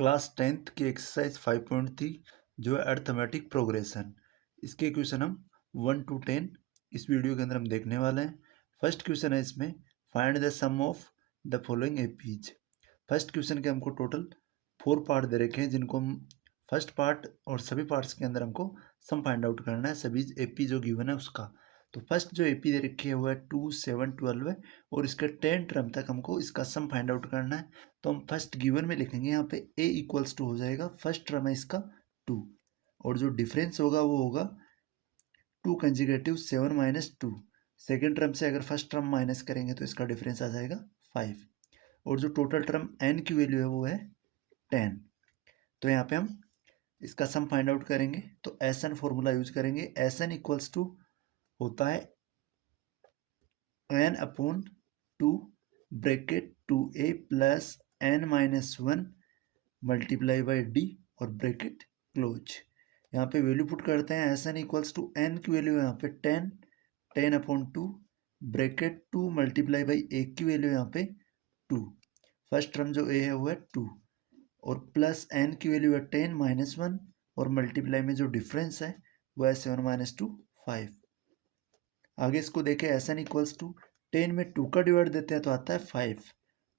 Class 10th की exercise 5.3 जो है अर्थमेटिक प्रोग्रेशन। इसके क्वेश्चन हम 1 to 10 इस वीडियो के अंदर हम देखने वाले हैं। फर्स्ट क्वेश्चन है इसमें, find the sum of the following APs. First question के हमको टोटल 4 पार्ट दे रखे हैं, जिनको हम फर्स्ट पार्ट और सभी पार्ट्स के अंदर हमको सम फाइंड आउट करना है सभी एपी जो गिवन है उसका। तो फर्स्ट जो एपी दे रखी है वो है 2, 7, 12 है और इसके 10 टर्म तक हमको इसका सम फाइंड आउट करना है। तो हम फर्स्ट गिवन में लिखेंगे यहाँ पे a इक्वल्स टू हो जाएगा, फर्स्ट टर्म है इसका 2 और जो डिफरेंस होगा वो होगा 2 कंजुगेटिव 7 माइनस 2। सेकेंड टर्म से अगर फर्स्ट टर्म माइनस करेंगे तो इसका डिफरेंस आ जाएगा 5 और जो टोटल टर्म n की वैल्यू है वो है 10। तो यहाँ पे हम इसका सम फाइंड आउट करेंगे तो Sn फॉर्मूला यूज करेंगे। Sn इक्वल्स टू होता है n upon 2 bracket 2a plus n minus 1 multiply by D और ब्रैकेट क्लोज। यहाँ पे वैल्यू पुट करते हैं। Sn इक्वल्स टू n की वैल्यू यहाँ पे 10 upon 2 bracket 2 multiply by a की वैल्यू यहाँ पे 2। फर्स्ट टर्म जो a है वो है 2 और प्लस n की वैल्यू है 10 माइनस 1 और मल्टीप्लाई में जो डिफरेंस है वो है 7 माइनस 2 5। आगे इसको देखें, Sn इक्वल्स टू 10 में 2 का डिवाइड देते हैं तो आता है 5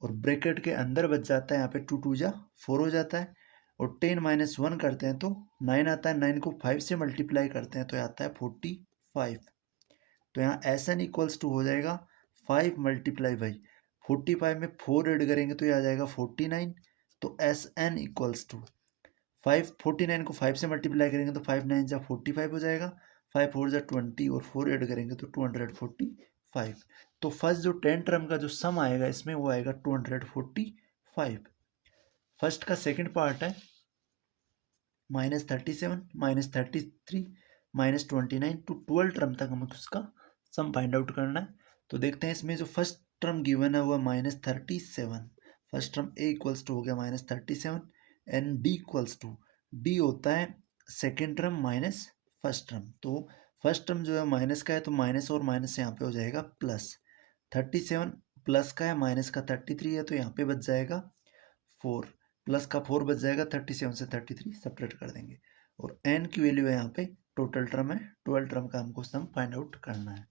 और ब्रैकेट के अंदर बच जाता है यहाँ पे 2 2 जा 4 हो जाता है और 10 माइनस 1 करते हैं तो 9 आता है। 9 को 5 से मल्टीप्लाई करते हैं तो आता है 45। तो यहाँ Sn इक्वल्स टू हो जाएगा 5 मल्टीप्लाई बाई 45 में 4 ऐड करेंगे तो ये आ जाएगा 49। तो Sn इक्वल्स टू 49 को 5 से मल्टीप्लाई करेंगे तो 5 9 जा 45 हो जाएगा, 5 4 जा 20 और 4 ऐड करेंगे तो 245। तो फर्स्ट जो 10 टर्म का जो सम आएगा इसमें वो आएगा 245। फर्स्ट का सेकंड पार्ट है -37 -33 -29 टू 12 टर्म तक हमें उसका सम फाइंड आउट करना है। तो देखते हैं इसमें जो फर्स्ट टर्म गिवन है वो है -37। First term a equals to हो गया -37 and d equals to d होता है second term minus first term. तो फर्स्ट टर्म जो है माइनस का है तो माइनस और माइनस यहाँ पे हो जाएगा प्लस। 37 प्लस का है माइनस का 33 है तो यहाँ पे बच जाएगा 4 प्लस का 4 बच जाएगा। 37 से 33 सेपरेट कर देंगे और n की वैल्यू है यहाँ पे टोटल टर्म है 12 टर्म का हमको सम फाइंड आउट करना है।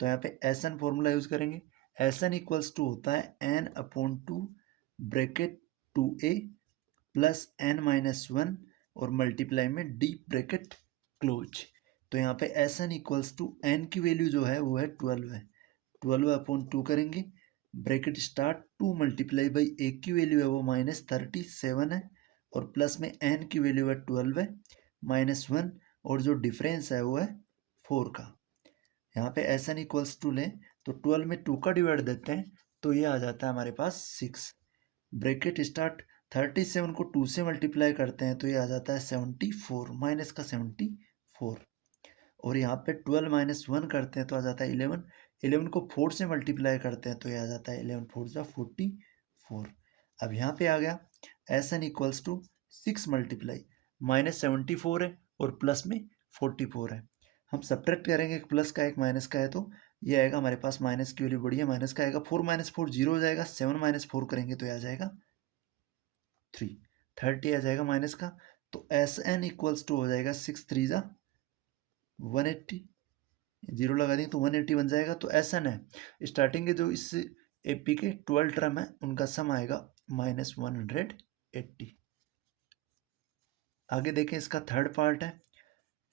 तो यहाँ पे Sn फॉर्मूला यूज करेंगे। Sn इक्वल्स टू होता है n upon 2 bracket 2a plus n minus 1 और मल्टीप्लाई में d ब्रैकेट क्लोज। तो यहाँ पे Sn इक्वल्स टू n की वैल्यू जो है वो है 12 है। 12 अपॉन 2 करेंगे bracket start 2 multiply by a की वैल्यू है वो -37 है और प्लस में n की वैल्यू है 12 है -1 और जो डिफरेंस है वो है 4 का। यहाँ पे Sn इक्वल्स टू लें तो 12 में 2 का डिवाइड देते हैं तो ये आ जाता है हमारे पास 6। ब्रैकेट स्टार्ट 37 को 2 से मल्टीप्लाई करते हैं तो ये आ जाता है 74 माइनस का 74 और यहाँ पे 12 माइनस 1 करते हैं तो आ जाता है 11। 11 को 4 से मल्टीप्लाई करते हैं तो ये आ जाता है 11 4 जा 44। अब यहाँ पे आ गया Sn इक्वल्स टू 6 मल्टीप्लाई -74 है और प्लस में 44 है। हम सब्ट्रैक्ट करेंगे, एक प्लस का एक माइनस का है तो ये आएगा हमारे पास माइनस की वैल्यू बड़ी है, माइनस का आएगा 4 माइनस 4 0 हो जाएगा। 7 माइनस 4 करेंगे तो ये आ जाएगा 3 30 आ जाएगा माइनस का। तो Sn इक्वल्स टू हो जाएगा 6 3 जा 180, जीरो लगा दें तो 180 बन जाएगा। तो Sn है स्टार्टिंग के जो इस एपी के 12 टर्म है उनका सम आएगा -180। आगे देखें, इसका थर्ड पार्ट है।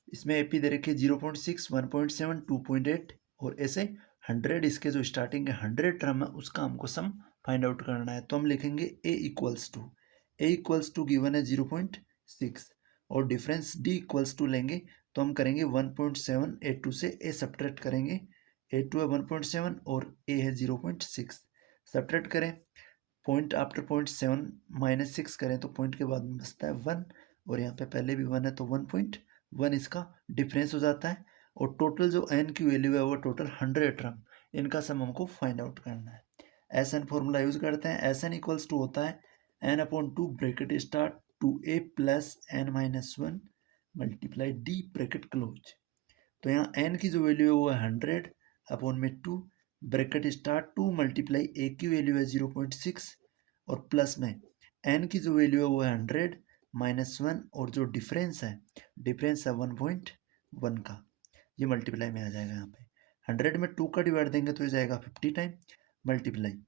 इसमें एपी दे रखी है 0.6 1.7 2.8 और ऐसे 100। इसके जो स्टार्टिंग के 100 टर्म है उसका हमको सम फाइंड आउट करना है। तो हम लिखेंगे a इक्वल्स टू गिवन है 0.6 और डिफरेंस d इक्वल्स टू लेंगे तो हम करेंगे 1.7 a2 से a सब्ट्रैक्ट करेंगे। a2 है 1.7 और a है 0.6। सब्ट्रैक्ट करें, पॉइंट आफ्टर पॉइंट 7 -6 करें तो पॉइंट के बाद में बचता है 1 और यहाँ पे पहले भी 1 है तो 1.1 इसका डिफरेंस हो जाता है। और टोटल जो n की वैल्यू है वो टोटल 100 टर्म, इनका सम हमको फाइंड आउट करना है। Sn फॉर्मूला यूज करते हैं। Sn इक्वल्स टू होता है n upon 2 bracket start 2a plus n minus 1 multiply d bracket close. तो यहाँ n की जो वैल्यू है वो है 100 अपॉन में 2 ब्रैकेट स्टार्ट 2 मल्टीप्लाई a की वैल्यू है 0.6 और प्लस में एन की जो वैल्यू है वो है 100 -1 और जो डिफरेंस है 1.1 का, ये मल्टीप्लाई में आ जाएगा। यहाँ पे 100 में 2 का डिवाइड देंगे तो ये जाएगा 50 टाइम मल्टीप्लाई।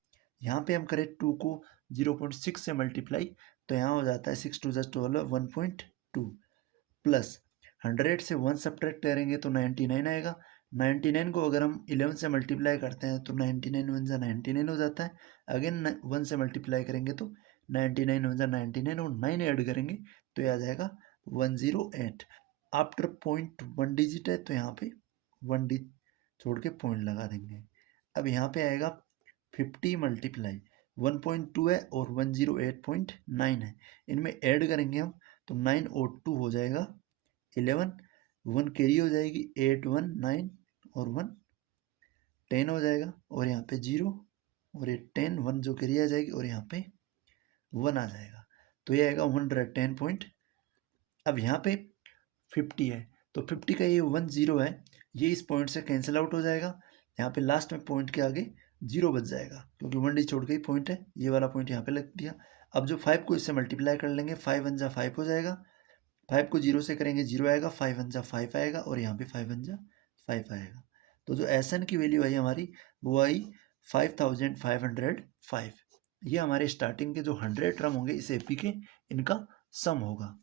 यहाँ पे हम करें 2 को 0.6 से मल्टीप्लाई तो यहाँ हो जाता है 6 2 12 1.2 प्लस 100 से 1 सब्ट्रैक्ट करेंगे तो 99 आएगा। 99 को अगर हम 11 से मल्टीप्लाई करते हैं तो 99 1 जा 99 हो जाता है। अगेन 1 से मल्टीप्लाई करेंगे तो 99 1 जा 99 और 9 ऐड करेंगे तो ये आ जाएगा 108। आफ्टर पॉइंट 1 डिजिट है तो यहाँ पे 1 डिजिट छोड़ के पॉइंट लगा देंगे। अब यहाँ पे आएगा 50 मल्टीप्लाई 1.2 है और 108.9 है, इनमें ऐड करेंगे हम तो 9 और 2 हो जाएगा 11, 1 कैरी हो जाएगी 8 1 9 और 1 10 हो जाएगा और यहाँ पे 0 और ये 10 1 जो कैरी आ जाएगी और यहाँ पे 1 आ जाएगा तो ये आएगा 110 पॉइंट। अब यहाँ पे 50 है तो 50 का ये 1 0 है, ये इस पॉइंट से कैंसिल आउट हो जाएगा। यहाँ पे लास्ट में पॉइंट के आगे 0 बच जाएगा क्योंकि 1 डी छोड़ के ही पॉइंट है, ये वाला पॉइंट यहाँ पे लग दिया। अब जो 5 को इससे मल्टीप्लाई कर लेंगे 5 1 जा 5 हो जाएगा, 5 को 0 से करेंगे 0 आएगा, 5 1 जा 5 आएगा और यहाँ पे 5 1 जा 5 आएगा। तो जो एस एन की वैल्यू आई हमारी वो आई 5505। ये हमारे स्टार्टिंग के जो 100 टर्म होंगे इस एपी के, इनका सम होगा।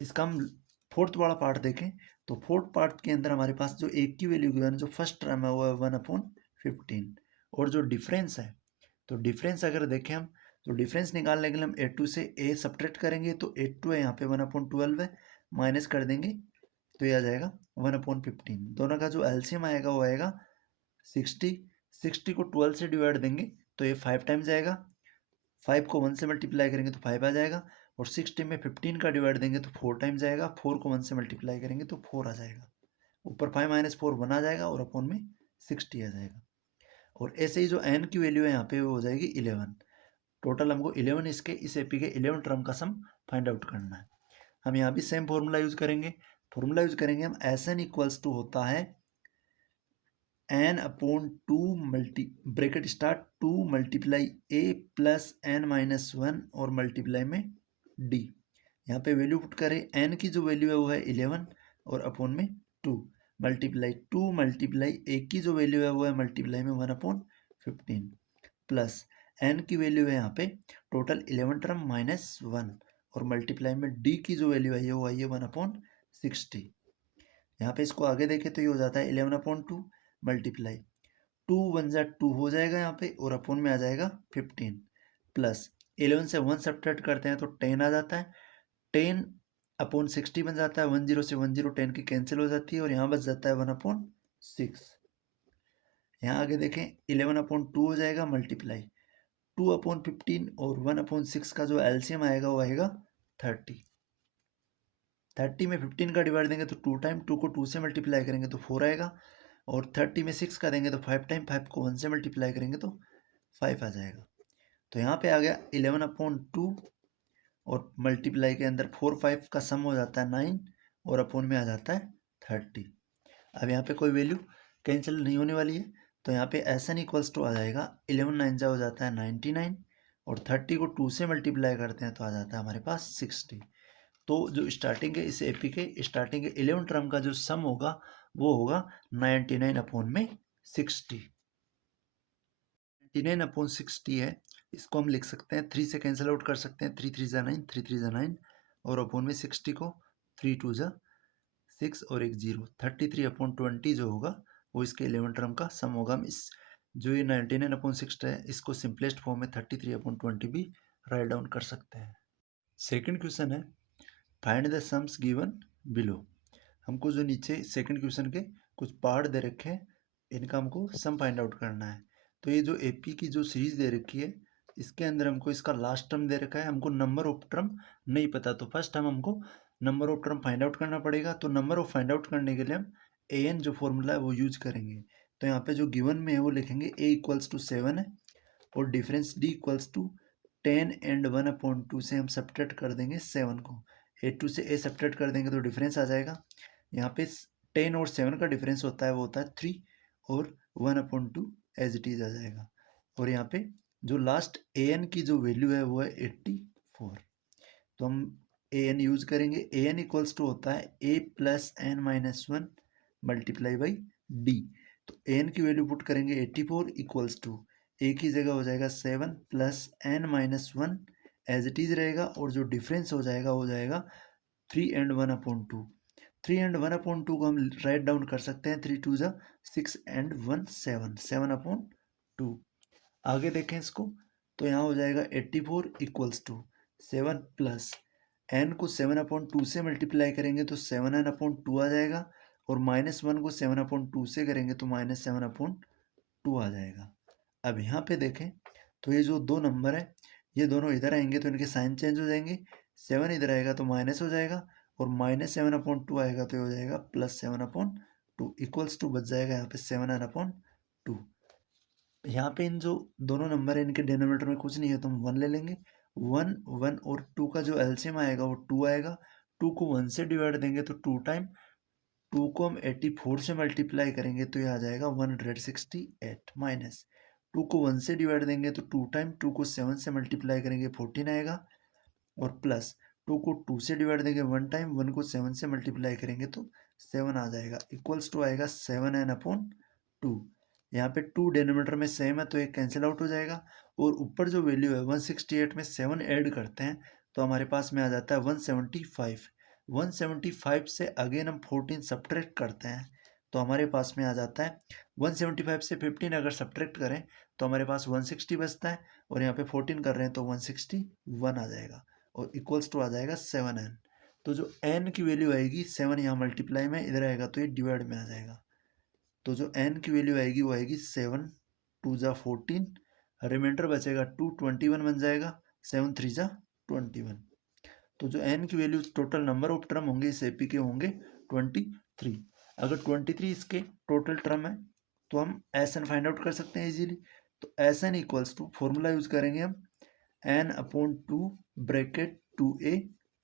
इसका हम फोर्थ वाला पार्ट देखें तो फोर्थ पार्ट के अंदर हमारे पास जो एक की वैल्यू गिवन जो फर्स्ट टर्म है वो है 1/15 और जो डिफरेंस है तो डिफरेंस अगर देखें हम तो डिफरेंस निकालने के लिए हम a2 से a सब्ट्रैक्ट करेंगे तो 8 है यहाँ पे 1/12 है, माइनस कर देंगे तो ये आ जाएगा 1/15। दोनों का जो एलसीएम आएगा वो आएगा 60। 60 को 12 से डिवाइड देंगे तो ये 5 टाइम्स आएगा, 5 को 1 से मल्टीप्लाई करेंगे तो 5 आ जाएगा और 60 में 15 का डिवाइड देंगे तो 4 टाइम्स आएगा, 4 को 1 से मल्टीप्लाई करेंगे तो 4 आ जाएगा। ऊपर 5 - 4 1 आ जाएगा और अपॉन में 60 आ जाएगा। और ऐसे ही जो n की वैल्यू है यहाँ पे वो हो जाएगी 11। टोटल हमको 11 इसके इस एपी के 11 टर्म का सम फाइंड आउट करना है। हम यहाँ भी सेम फॉर्मूला यूज करेंगे। फॉर्मूला यूज करेंगे हम एस एन इक्वल्स टू होता है n/2 multi bracket start 2 multiply a plus n-1 और मल्टीप्लाई में d। यहाँ पे वैल्यू पुट करें, n की जो वैल्यू है वो है 11 और अपॉन में 2 मल्टीप्लाई 2 मल्टीप्लाई a की जो वैल्यू है वो है मल्टीप्लाई में 1/15 प्लस n की वैल्यू है यहाँ पे टोटल 11 टर्म -1 और मल्टीप्लाई में d की जो वैल्यू है वो आई है 1/60। यहाँ पे इसको आगे देखें तो ये हो जाता है 11/2 मल्टीप्लाई 2 1 जा 2 हो जाएगा यहाँ पे और अपॉन में आ जाएगा 15 प्लस 11 से 1 सब्ट्रैक्ट करते हैं तो 10 आ जाता है, 10/60 बन जाता है, 10 से 10 10 की कैंसिल हो जाती है और यहाँ बच जाता है 1/6। यहाँ आगे देखें 11/2 हो जाएगा मल्टीप्लाई 2/15 और 1/6 का जो एलसीएम आएगा वो आएगा 30। 30 में 15 का डिवाइड देंगे तो 2 टाइम, 2 को 2 से मल्टीप्लाई करेंगे तो 4 आएगा और 30 में 6 का देंगे तो 5 टाइम, 5 को 1 से मल्टीप्लाई करेंगे तो 5 आ जाएगा। तो यहाँ पे आ गया 11/2 और मल्टीप्लाई के अंदर 4 5 का सम हो जाता है 9 और अपॉन में आ जाता है 30। अब यहाँ पे कोई वैल्यू कैंसिल नहीं होने वाली है तो यहाँ पे एस एन इक्वल्स टू आ जाएगा 11 9 जा हो जाता है 99 और 30 को 2 से मल्टीप्लाई करते हैं तो आ जाता है हमारे पास 60। तो जो स्टार्टिंग है इस एपी के स्टार्टिंग के 11 टर्म का जो सम होगा वो होगा 99/60। 99/60 है, इसको हम लिख सकते हैं 3 से कैंसिल आउट कर सकते हैं, 3 3 जा 9 3 3 जा 9 और अपॉन में 60 को 3 2 जा 6 और एक 0 33/20 जो होगा वो इसके 11 टर्म का सम होगा। हम इस जो ये 99/60 है इसको सिंपलेस्ट फॉर्म में 33/20 भी राइट डाउन कर सकते हैं। सेकंड क्वेश्चन है find the sums given below. हमको जो नीचे सेकंड क्वेश्चन के कुछ पार्ट दे रखे हैं इनका हमको सम फाइंड आउट करना है। तो ये जो एपी की जो सीरीज दे रखी है इसके अंदर हमको इसका लास्ट टर्म दे रखा है, हमको नंबर ऑफ टर्म नहीं पता तो फर्स्ट हमको number of term find out करना पड़ेगा। तो नंबर ऑफ फाइंड आउट करने के लिए हम an जो फॉर्मूला है वो यूज करेंगे। तो यहाँ पे जो गिवन में है वो लिखेंगे a इक्वल्स टू 7 है और difference d equals to 10 and 1/2 से हम सब्ट्रैक्ट कर देंगे 7 को, a2 से a सब्ट्रैक्ट कर देंगे तो डिफरेंस आ जाएगा। यहाँ पे 10 और 7 का डिफरेंस होता है वो होता है 3 और 1/2 एज इट इज आ जाएगा। और यहाँ पे जो लास्ट an की जो वैल्यू है वो है 80 4। तो हम ए एन यूज करेंगे। ए एन इक्वल्स टू होता है A plus N minus one multiply by D. तो ए एन की वैल्यू पुट करेंगे 84 इक्वल्स टू ए की जगह हो जाएगा 7 plus N minus one as it is रहेगा, और जो डिफरेंस हो जाएगा 3 एंड 1/2। 3 एंड 1/2 को हम राइट डाउन कर सकते हैं। 3 2 जा 6 एंड 1 7, 7/2। आगे देखें इसको, तो यहाँ हो जाएगा 84 इक्वल्स टू 7 प्लस एन को 7/2 से मल्टीप्लाई करेंगे तो 7n/2 आ जाएगा, और -1 को 7/2 से करेंगे तो -7/2 आ जाएगा। अब यहाँ पे देखें तो ये जो दो नंबर है ये दोनों इधर आएंगे तो इनके साइन चेंज हो जाएंगे। 7 इधर आएगा तो माइनस हो जाएगा, और -7/2 आएगा तो ये हो जाएगा +7/2 इक्वल्स टू बच जाएगा यहाँ पे 7n/2। यहाँ पे इन जो दोनों नंबर है इनके डिनोमिनेटर में कुछ नहीं है तो हम 1 ले लेंगे। 1 1 और 2 का जो एलसीएम आएगा वो 2 आएगा। 2 को 1 से डिवाइड देंगे तो 2 टाइम, 2 को हम 84 से मल्टीप्लाई करेंगे तो ये आ जाएगा 168, माइनस 2 को 1 से डिवाइड देंगे तो 2 टाइम, 2 को 7 से मल्टीप्लाई करेंगे 14 आएगा, और प्लस 2 को 2 से डिवाइड देंगे 1 टाइम, 1 को 7 से मल्टीप्लाई करेंगे तो 7 आ जाएगा, इक्वल्स टू आएगा 7n/2। यहाँ पे 2 डिनोमिनेटर में सेम है तो एक कैंसिल आउट हो जाएगा, और ऊपर जो वैल्यू है 168 में 7 ऐड करते हैं तो हमारे पास में आ जाता है 175। 175 से अगेन हम 14 सब्ट्रैक्ट करते हैं तो हमारे पास में आ जाता है 175 से 15 अगर सब्ट्रैक्ट करें तो हमारे पास 160 बचता है, और यहाँ पे 14 कर रहे हैं तो 161 आ जाएगा, और इक्वल्स टू आ जाएगा 7n। तो जो n की वैल्यू आएगी 7 यहाँ मल्टीप्लाई में इधर आएगा तो ये डिवाइड में आ जाएगा। तो जो n की वैल्यू आएगी वो आएगी 7 2 जा 14, रिमाइंडर बचेगा 2 21 बन जाएगा, 7 3 जा 21। तो जो n की value total number of term होंगे इस एपी के होंगे 23। अगर 23 इसके टोटल टर्म है तो हम एस एन फाइंड आउट कर सकते हैं इजीली। तो S N equals to formula use करेंगे हम n/2 bracket 2a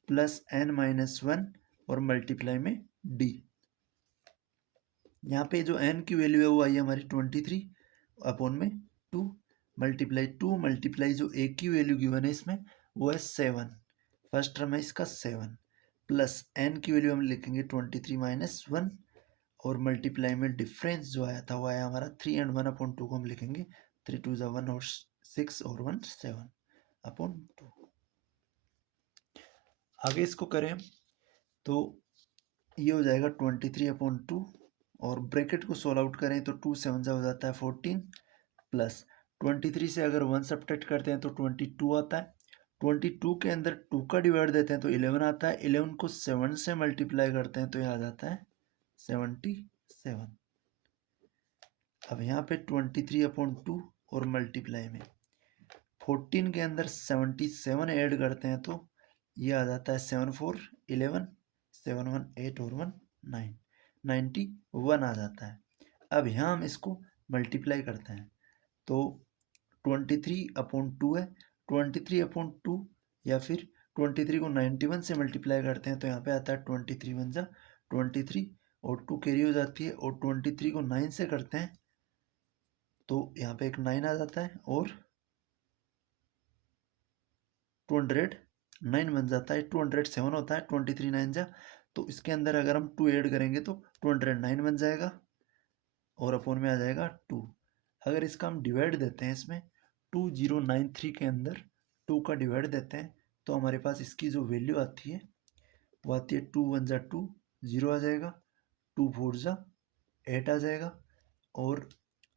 plus n-1 और मल्टीप्लाई में d। यहाँ पे जो n की वैल्यू है वो आई है हमारी 23 अपॉन में 2 मल्टीप्लाई 2 मल्टीप्लाई जो a की वैल्यू गिवन है इसमें वो है 7, फर्स्ट टर्म है इसका 7, प्लस n की वैल्यू हम लिखेंगे 23 माइनस 1, और मल्टीप्लाई में डिफरेंस जो आया था वो आया हमारा 3 एंड 1/2 को हम लिखेंगे 3 2 1 और 6 और 1 7/2। आगे इसको करें तो ये हो जाएगा 23/2, और ब्रैकेट को सोल्व आउट करें तो 2 7 हो जाता है 14, प्लस 23 से अगर 1 सब्ट्रैक्ट करते हैं तो 22 आता है। 22 के अंदर 2 का डिवाइड देते हैं तो 11 आता है। 11 को 7 से मल्टीप्लाई करते हैं तो यह आ जाता है 77। अब यहाँ पे 23/2 और मल्टीप्लाई में 14 के अंदर 77 ऐड करते हैं तो ये आ जाता है 7 4 11, 7 1 8 और 1 9, 91 आ जाता है। अब यहाँ हम इसको मल्टीप्लाई करते हैं तो 23/2 है, 23/2 या फिर 23 को 91 से मल्टीप्लाई करते हैं तो यहाँ पे आता है 23 1 जा 23, और 2 कैरी हो जाती है, और 23 को 9 से करते हैं तो यहाँ पे एक 9 आ जाता है, और 209 बन जाता है। 207 होता है 23 9 जा, तो इसके अंदर अगर हम 2 ऐड करेंगे तो 209 बन जाएगा, और अपॉन में आ जाएगा 2। अगर इसका हम डिवाइड देते हैं इसमें 2093 के अंदर 2 का डिवाइड देते हैं तो हमारे पास इसकी जो वैल्यू आती है वो आती है 2 1 जा 2 0 आ जाएगा, 2 4 जा 8 आ जाएगा, और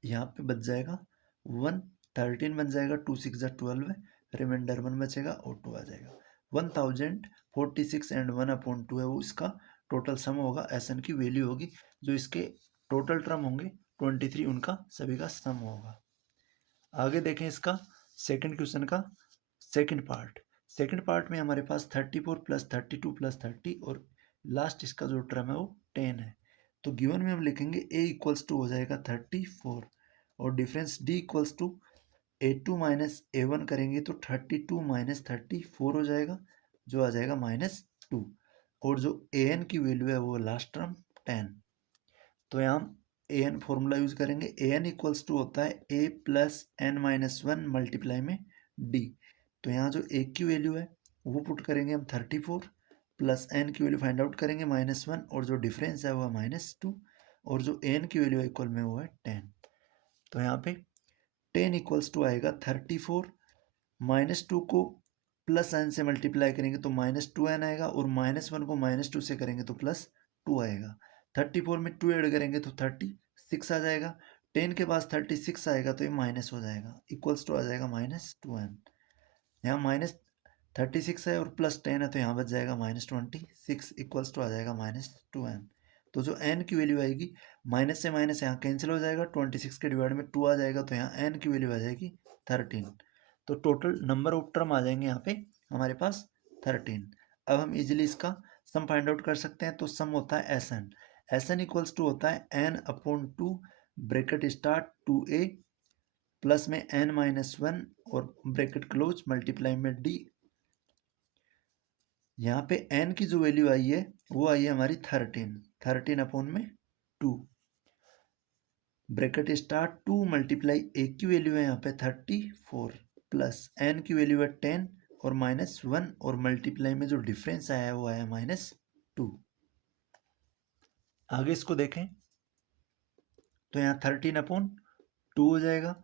यहाँ पे बच जाएगा 1 13 बन जाएगा, 2 6 जा 12 है, रिमाइंडर 1 बचेगा और 2 आ जाएगा। 1046 एंड 1/2 है वो इसका टोटल सम होगा, एस एन की वैल्यू होगी। जो इसके टोटल टर्म होंगे 23 उनका सभी का सम होगा। आगे देखें इसका सेकंड क्वेश्चन का सेकंड पार्ट। सेकंड पार्ट में हमारे पास 34 + 32 + 30 और लास्ट इसका जो टर्म है वो 10 है। तो गिवन में हम लिखेंगे a इक्वल्स टू हो जाएगा 34, और difference d equals to a2 - a1 करेंगे तो 32 - 34 हो जाएगा, जो आ जाएगा -2, और जो an की वैल्यू है वो लास्ट टर्म 10। तो यहाँ हम an फॉर्मूला यूज करेंगे। an इक्वल्स टू होता है a + n - 1 मल्टीप्लाई में d। तो यहाँ जो a की वैल्यू है वो पुट करेंगे हम 34 प्लस एन की वैल्यू फाइंड आउट करेंगे -1 और जो डिफरेंस है वो है -2 और जो एन की वैल्यू इक्वल में वो है 10। तो यहाँ पे 10 इक्वल्स टू आएगा 34 -2 को प्लस एन से मल्टीप्लाई करेंगे तो -2n आएगा और -1 को -2 से करेंगे तो +2 आएगा। 34 में 2 ऐड करेंगे तो 36 आ जाएगा। 10 के पास 36 आएगा तो ये माइनस हो जाएगा, इक्वल्स टू आ जाएगा -2n। यहाँ -36 है और +10 है तो यहाँ बच जाएगा -26 इक्वल्स टू आ जाएगा -2n। तो जो n की वैल्यू आएगी, माइनस से माइनस यहाँ कैंसिल हो जाएगा, 26 के डिवाइड में 2 आ जाएगा तो यहाँ n की वैल्यू आ जाएगी 13। तो टोटल नंबर ऑफ टर्म आ जाएंगे यहाँ पे हमारे पास 13। अब हम इजीली इसका सम फाइंड आउट कर सकते हैं। तो सम होता है एस एन इक्वल्स टू होता है n/2 bracket start 2a plus में n-1 और ब्रैकेट क्लोज मल्टीप्लाई में d। यहाँ पे n की जो वैल्यू आई है वो आई है हमारी 13/2 ब्रैकेट स्टार्ट 2 मल्टीप्लाई a की वैल्यू है यहाँ पे 34 प्लस n की वैल्यू है 10 और -1 और मल्टीप्लाई में जो डिफरेंस आया है वो आया -2। आगे इसको देखें तो यहाँ 13/2 हो जाएगा।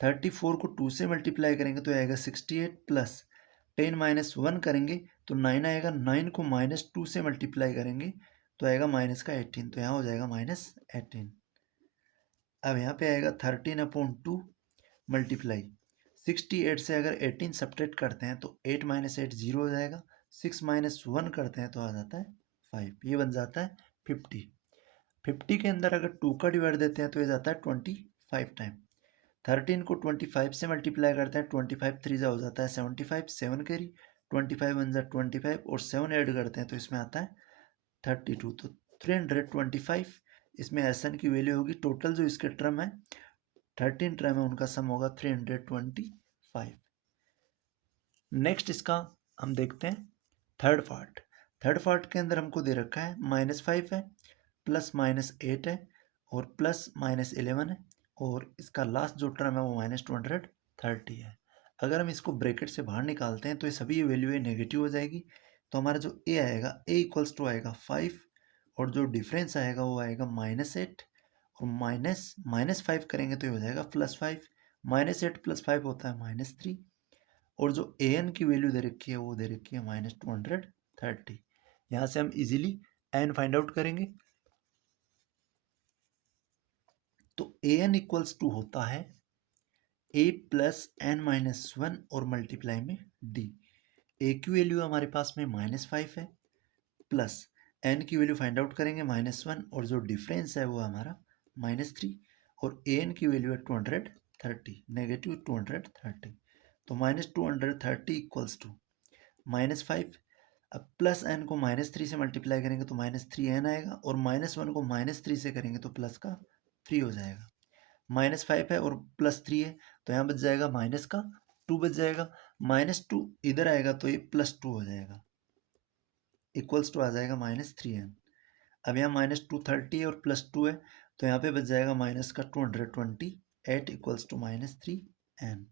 34 को 2 से मल्टीप्लाई करेंगे तो आएगा 68 प्लस 10 - 1 करेंगे तो 9 आएगा। 9 को -2 से मल्टीप्लाई करेंगे तो आएगा माइनस का 18 तो यहाँ हो जाएगा -18। अब यहाँ पे आएगा 13/2 मल्टीप्लाई 68 से अगर 18 सब्ट्रैक्ट करते हैं तो 8 - 8 0 हो जाएगा। 6 - 1 करते हैं तो आ जाता है 5, ये बन जाता है 50। 50 के अंदर अगर 2 का डिवाइड देते हैं तो ये जाता है 25 टाइम। 13 को 25 से मल्टीप्लाई करते हैं, 25 3 जा हो जाता है 75, 7 कैरी 25 1 जा 25 और 7 ऐड करते हैं तो इसमें आता है 32। तो 325 इसमें एस एन की वैल्यू होगी। टोटल जो इसके टर्म है 13 टर्म है उनका सम होगा 325। नेक्स्ट इसका हम देखते हैं थर्ड पार्ट। थर्ड पार्ट के अंदर हमको दे रखा है -5 है प्लस -8 है और प्लस -11 है और इसका लास्ट जो टर्म है वो -230 है। अगर हम इसको ब्रैकेट से बाहर निकालते हैं तो ये सभी वैल्यू नेगेटिव हो जाएगी। तो हमारा जो ए आएगा, ए इक्वल्स टू आएगा 5 और जो डिफरेंस आएगा वो आएगा -8 और -5 करेंगे तो ये हो जाएगा +5। -8 + 5 होता है -3 और जो ए एन की वैल्यू दे रखी है वो दे रखी है -230। यहाँ से हम इजीली एन फाइंड आउट करेंगे। तो ए एन इक्वल्स टू होता है a प्लस n-1 और मल्टीप्लाई में d। a की वैल्यू हमारे पास में -5 है प्लस n की वैल्यू फाइंड आउट करेंगे -1 और जो डिफरेंस है वो हमारा -3 और an की वैल्यू है 230 -230। तो -230 इक्वल्स टू -5। अब प्लस n को -3 से मल्टीप्लाई करेंगे तो -3n आएगा और -1 को -3 से करेंगे तो प्लस का 3 हो जाएगा। -5 है और +3 है तो यहाँ बच जाएगा माइनस का 2 बच जाएगा। -2 इधर आएगा तो ये +2 हो जाएगा, इक्वल्स टू आ जाएगा -3n। अब यहाँ -230 है और +2 है तो यहाँ पे बच जाएगा माइनस का 228 इक्वल्स टू -3n।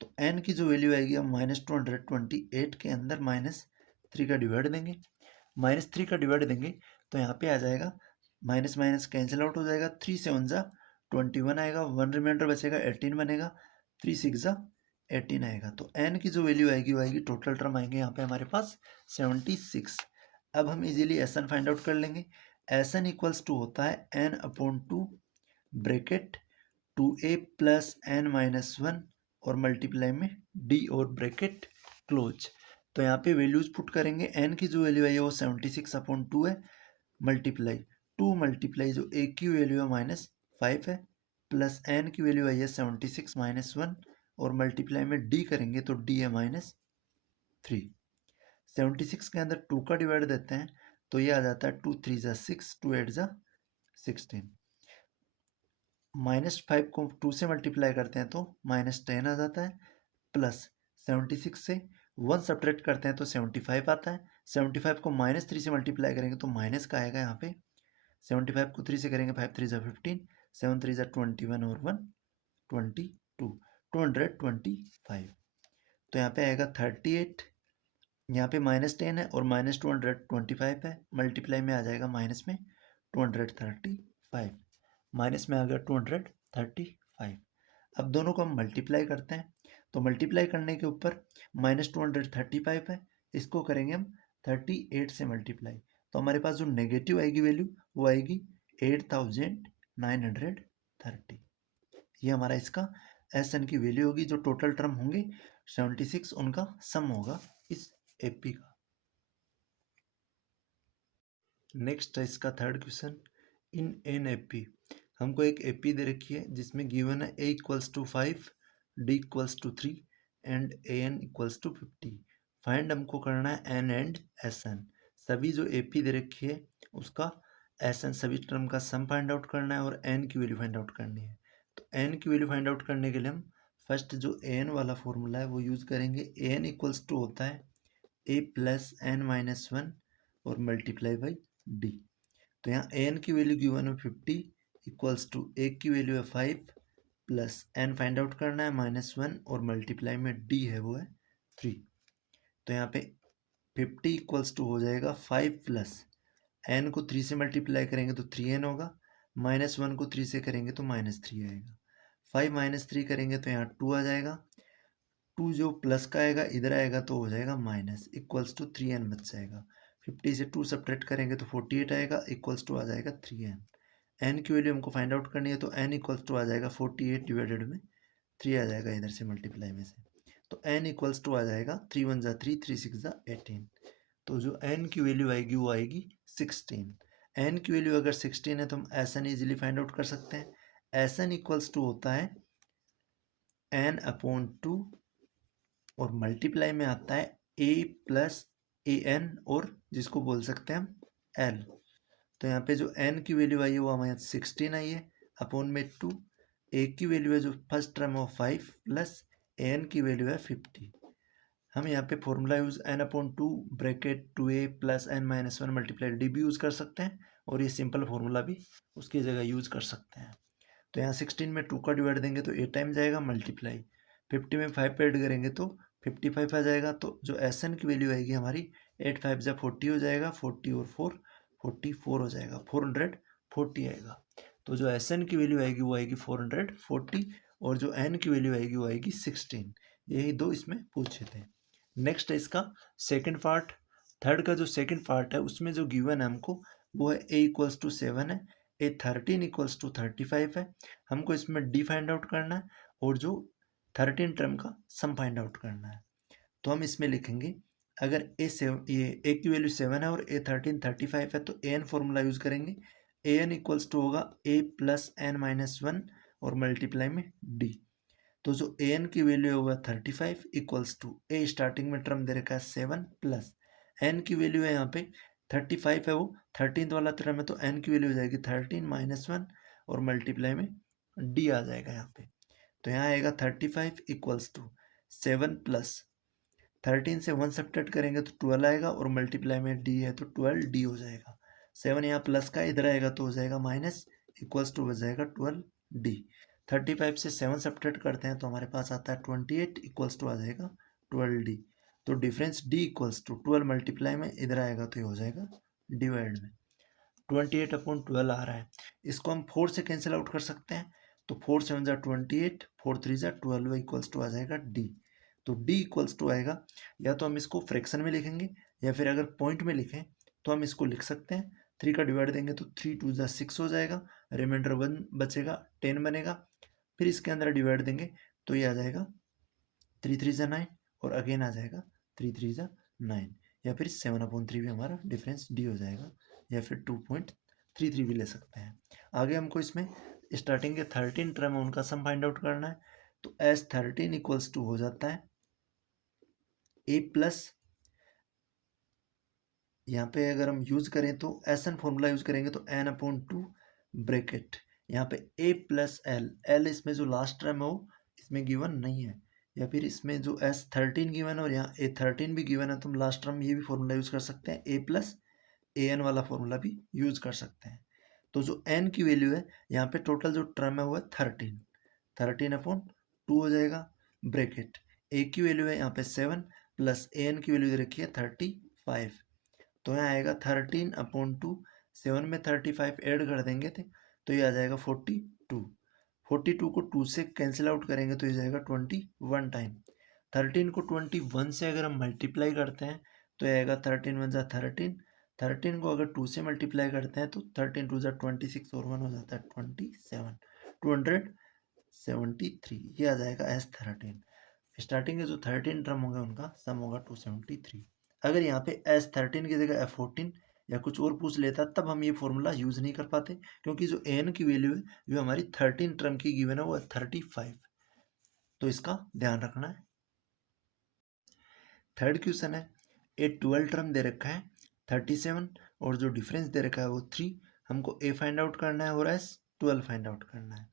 तो n की जो वैल्यू आएगी हम -228 के अंदर -3 का डिवाइड देंगे। -3 का डिवाइड देंगे तो यहाँ पे आ जाएगा माइनस माइनस कैंसिल आउट हो जाएगा। 3 से 1 जा 21 आएगा, 1 रिमाइंडर बचेगा 18 बनेगा, 3 6 जा 18 आएगा। तो n की जो वैल्यू आएगी वो आएगी, टोटल टर्म आएंगे यहाँ पे हमारे पास 76। अब हम easily S N find out कर लेंगे। एस एन इक्वल्स टू होता है n/2 bracket 2a plus n-1 और मल्टीप्लाई में d और ब्रैकेट क्लोज। तो यहाँ पे वैल्यूज पुट करेंगे। n की जो वैल्यू है वो 76/2 है मल्टीप्लाई 2 मल्टीप्लाई जो a की वैल्यू है -5 है प्लस n की वैल्यू आई है 76 -1 और मल्टीप्लाई में d करेंगे तो d है -3। 76 के अंदर 2 का डिवाइड देते हैं तो ये आ जाता है 2 3 जा 6 2 8 जा 16। -5 को 2 से मल्टीप्लाई करते हैं तो -10 आ जाता है प्लस 76 से 1 सब्ट्रैक्ट करते हैं तो 75 आता है। 75 को -3 से मल्टीप्लाई करेंगे तो माइनस का आएगा यहाँ पे। 75 को 3 से करेंगे 5 3 जा 15, 7 3 जा 21 और 1 22 225। तो यहाँ पे आएगा 38 यहाँ पे -10 है और -225 है, मल्टीप्लाई में आ जाएगा माइनस में 235, माइनस में आ गया 235। अब दोनों को हम मल्टीप्लाई करते हैं, तो मल्टीप्लाई करने के ऊपर -235 है, इसको करेंगे हम 38 से मल्टीप्लाई, तो हमारे पास जो नेगेटिव आएगी वैल्यू वो आएगी 8930। ये हमारा इसका एस एन की वैल्यू होगी। जो टोटल टर्म होंगे 76, उनका सम होगा इस एपी का। नेक्स्ट है इसका third question. In an AP, हमको एक एपी दे रखी है जिसमें गिवन है A equals to 5, D equals to 3 and A N equals to 50। Find हमको करना है एन एंड एस एन। सभी जो एपी दे रखी है उसका एस एन सभी टर्म का सम फाइंड आउट करना है और एन की वैल्यू फाइंड आउट करनी है। तो एन की वैल्यू फाइंड आउट करने के लिए हम फर्स्ट जो ए एन वाला फॉर्मूला है वो यूज़ करेंगे। ए एन इक्वल्स टू होता है ए प्लस एन माइनस 1 और मल्टीप्लाई बाई डी। तो यहाँ एन की वैल्यू गिवन है 50 इक्वल्स टू ए की वैल्यू है 5 प्लस एन फाइंड आउट करना है -1 और मल्टीप्लाई में डी है वो है 3। तो यहाँ पे 50 इक्वल्स टू हो जाएगा 5 प्लस एन को 3 से मल्टीप्लाई करेंगे तो 3n होगा, -1 को 3 से करेंगे तो -3 आएगा, 5 - 3 करेंगे तो यहाँ 2 आ जाएगा, 2 जो प्लस का आएगा इधर आएगा तो हो जाएगा माइनस, इक्वल्स टू 3n बच जाएगा। 50 से 2 सब्ट्रैक्ट करेंगे तो 48 आएगा, इक्वल्स टू आ जाएगा 3n। n की वैल्यू हमको फाइंड आउट करनी है तो n इक्वल्स टू आ जाएगा 48 डिवाइडेड में 3 आ जाएगा इधर से मल्टीप्लाई में से, तो n इक्वल्स टू आ जाएगा 3 1 ज़ा 3, 3 6 ज़ा 18। तो जो n की वैल्यू आएगी वो आएगी 16। n की वैल्यू अगर 16 है तो हम Sn इजीली फाइंड आउट कर सकते हैं। Sn इक्वल्स टू होता है n/2 और मल्टीप्लाई में आता है a प्लस ए एन और जिसको बोल सकते हैं हम l। तो यहाँ पे जो n की वैल्यू आई है वो हमारे 16 आई है अपॉन में 2, a की वैल्यू है जो फर्स्ट टर्म है 5 प्लस an की वैल्यू है 50। हम यहाँ पे formula use n/2 bracket 2a plus n minus 1 multiply D भी यूज़ कर सकते हैं और ये सिंपल फॉर्मूला भी उसकी जगह यूज़ कर सकते हैं। तो यहाँ 16 में 2 का डिवाइड देंगे तो 8 टाइम जाएगा मल्टीप्लाई, 50 में 5 पे ऐड करेंगे तो 55 आ जाएगा। तो जो एस एन की वैल्यू आएगी हमारी 8 5 जा 40 हो जाएगा, 40 और 4 44 हो जाएगा, 440 आएगा। तो जो एस एन की वैल्यू आएगी वो आएगी 440 और जो एन की वैल्यू आएगी वो आएगी 16। यही दो इसमें पूछे थे। नेक्स्ट है इसका सेकंड पार्ट। थर्ड का जो सेकंड पार्ट है उसमें जो गिवन है हमको वो है a इक्वल्स टू 7 है, a 13 इक्वल्स टू 35 है। हमको इसमें d फाइंड आउट करना है और जो 13 टर्म का सम फाइंड आउट करना है। तो हम इसमें लिखेंगे अगर a की वैल्यू 7 है और a 13 35 है तो an फॉर्मूला यूज करेंगे। an इक्वल्स टू होगा a प्लस n माइनस 1 और मल्टीप्लाई में d। तो जो ए एन की वैल्यू होगा 35 इक्वल्स टू ए स्टार्टिंग में टर्म दे रखा है 7 प्लस एन की वैल्यू है यहाँ पे 35 है, वो 13th वाला टर्म है तो एन की वैल्यू हो जाएगी 13 माइनस 1 और मल्टीप्लाई में डी आ जाएगा यहाँ पे। तो यहाँ आएगा 35 इक्वल्स टू 7 प्लस 13 से 1 सब्ट्रैक्ट करेंगे तो 12 आएगा और मल्टीप्लाई में डी है तो 12 डी हो जाएगा। 7 यहाँ प्लस का इधर आएगा तो हो जाएगा माइनस, इक्वल्स टू हो जाएगा 12 डी। 35 से 7 सब्ट्रैक्ट करते हैं तो हमारे पास आता है 28 इक्वल्स टू आ जाएगा 12 डी। तो difference D equals to 12 multiply में इधर आएगा तो ये हो जाएगा डिवाइड में 28/12 आ रहा है। इसको हम 4 से कैंसिल आउट कर सकते हैं तो 4 7 जा 28, 4 3 जा 12 इक्वल्स टू आ जाएगा डी। तो डी इक्वल्स टू आएगा, या तो हम इसको फ्रैक्शन में लिखेंगे या फिर अगर पॉइंट में लिखें तो हम इसको लिख सकते हैं 3 का डिवाइड देंगे तो 3 2 जा 6 हो जाएगा, रिमाइंडर 1 बचेगा 10 बनेगा। फिर इसके अंदर डिवाइड देंगे तो ये आ जाएगा 3 3 जा 9 और अगेन आ जाएगा 3 3 जा 9, या फिर 7/3 भी हमारा डिफरेंस डी हो जाएगा, या फिर 2.33 भी ले सकते हैं। आगे हमको इसमें स्टार्टिंग के 13 टर्म है उनका सम फाइंड आउट करना है। तो एस 13 इक्वल्स टू हो जाता है ए प्लस, यहाँ पे अगर हम यूज करें तो एस एन फॉर्मूला यूज करेंगे तो n/2 ब्रैकेट यहाँ पे a प्लस एल, एल इसमें जो लास्ट टर्म है वो इसमें गिवन नहीं है, या फिर इसमें जो S13 गिवन है और यहाँ A13 भी गिवन है तो हम लास्ट टर्म ये भी फॉर्मूला यूज कर सकते हैं, a प्लस ए एन वाला फॉर्मूला भी यूज कर सकते हैं। तो जो n की वैल्यू है यहाँ पे टोटल जो टर्म है वो है 13/2 हो जाएगा ब्रैकेट, a की वैल्यू है यहाँ पे 7 प्लस ए एन की वैल्यू दे रखी है 35, तो यहाँ आएगा 13/2, 7 में 35 ऐड कर देंगे तो ये आ जाएगा 42। 42 को 2 से कैंसिल आउट करेंगे तो ये जाएगा 21 टाइम। 13 को 21 से अगर हम मल्टीप्लाई करते हैं तो ये आएगा 13 वन जा 13। 13 को अगर 2 से मल्टीप्लाई करते हैं तो 13 टू जा 26 और 1 हो जाता है 27, 273, ये आ जाएगा S13। स्टार्टिंग के जो 13 टर्म होंगे उनका सम होगा 273। अगर यहाँ पे S13 की जगह F14 या कुछ और पूछ लेता तब हम ये फॉर्मूला यूज नहीं कर पाते, क्योंकि जो एन की वैल्यू है जो हमारी 13 टर्म की गिवन है वो है 35, तो इसका ध्यान रखना है। थर्ड क्वेश्चन है, ए 12 टर्म दे रखा है 37 और जो डिफरेंस दे रखा है वो 3, हमको ए फाइंड आउट करना है और एस 12 फाइंड आउट करना है।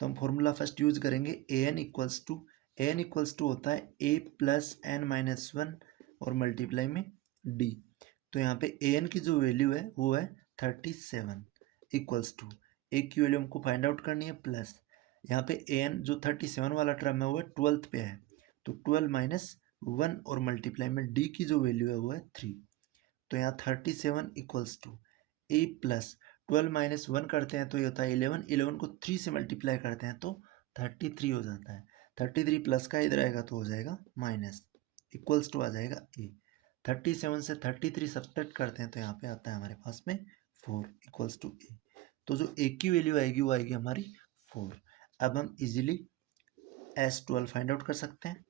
तो हम फॉर्मूला फर्स्ट यूज करेंगे ए एन इक्वल्स टू होता है A plus N minus one और मल्टीप्लाई में डी। तो यहाँ पे ए एन की जो वैल्यू है वो है 37 इक्वल्स टू ए की वैल्यू हमको फाइंड आउट करनी है प्लस यहाँ पे ए एन जो 37 वाला टर्म है वो है 12th पे है, तो 12 माइनस 1 और मल्टीप्लाई में डी की जो वैल्यू है वो है 3। तो यहाँ 37 equals to A plus 12 minus 1 करते हैं तो ये होता है 11, 11 को 3 से मल्टीप्लाई करते हैं तो 33 हो जाता है। 33 प्लस का इधर आएगा तो हो जाएगा माइनस, इक्वल्स टू आ जाएगा ए। 37 से 33 सब्ट्रैक्ट करते हैं तो यहाँ पे आता है हमारे पास में 4 इक्वल्स टू ए। तो जो ए की वैल्यू आएगी वो आएगी हमारी 4। अब हम इजीली S12 फाइंड आउट कर सकते हैं,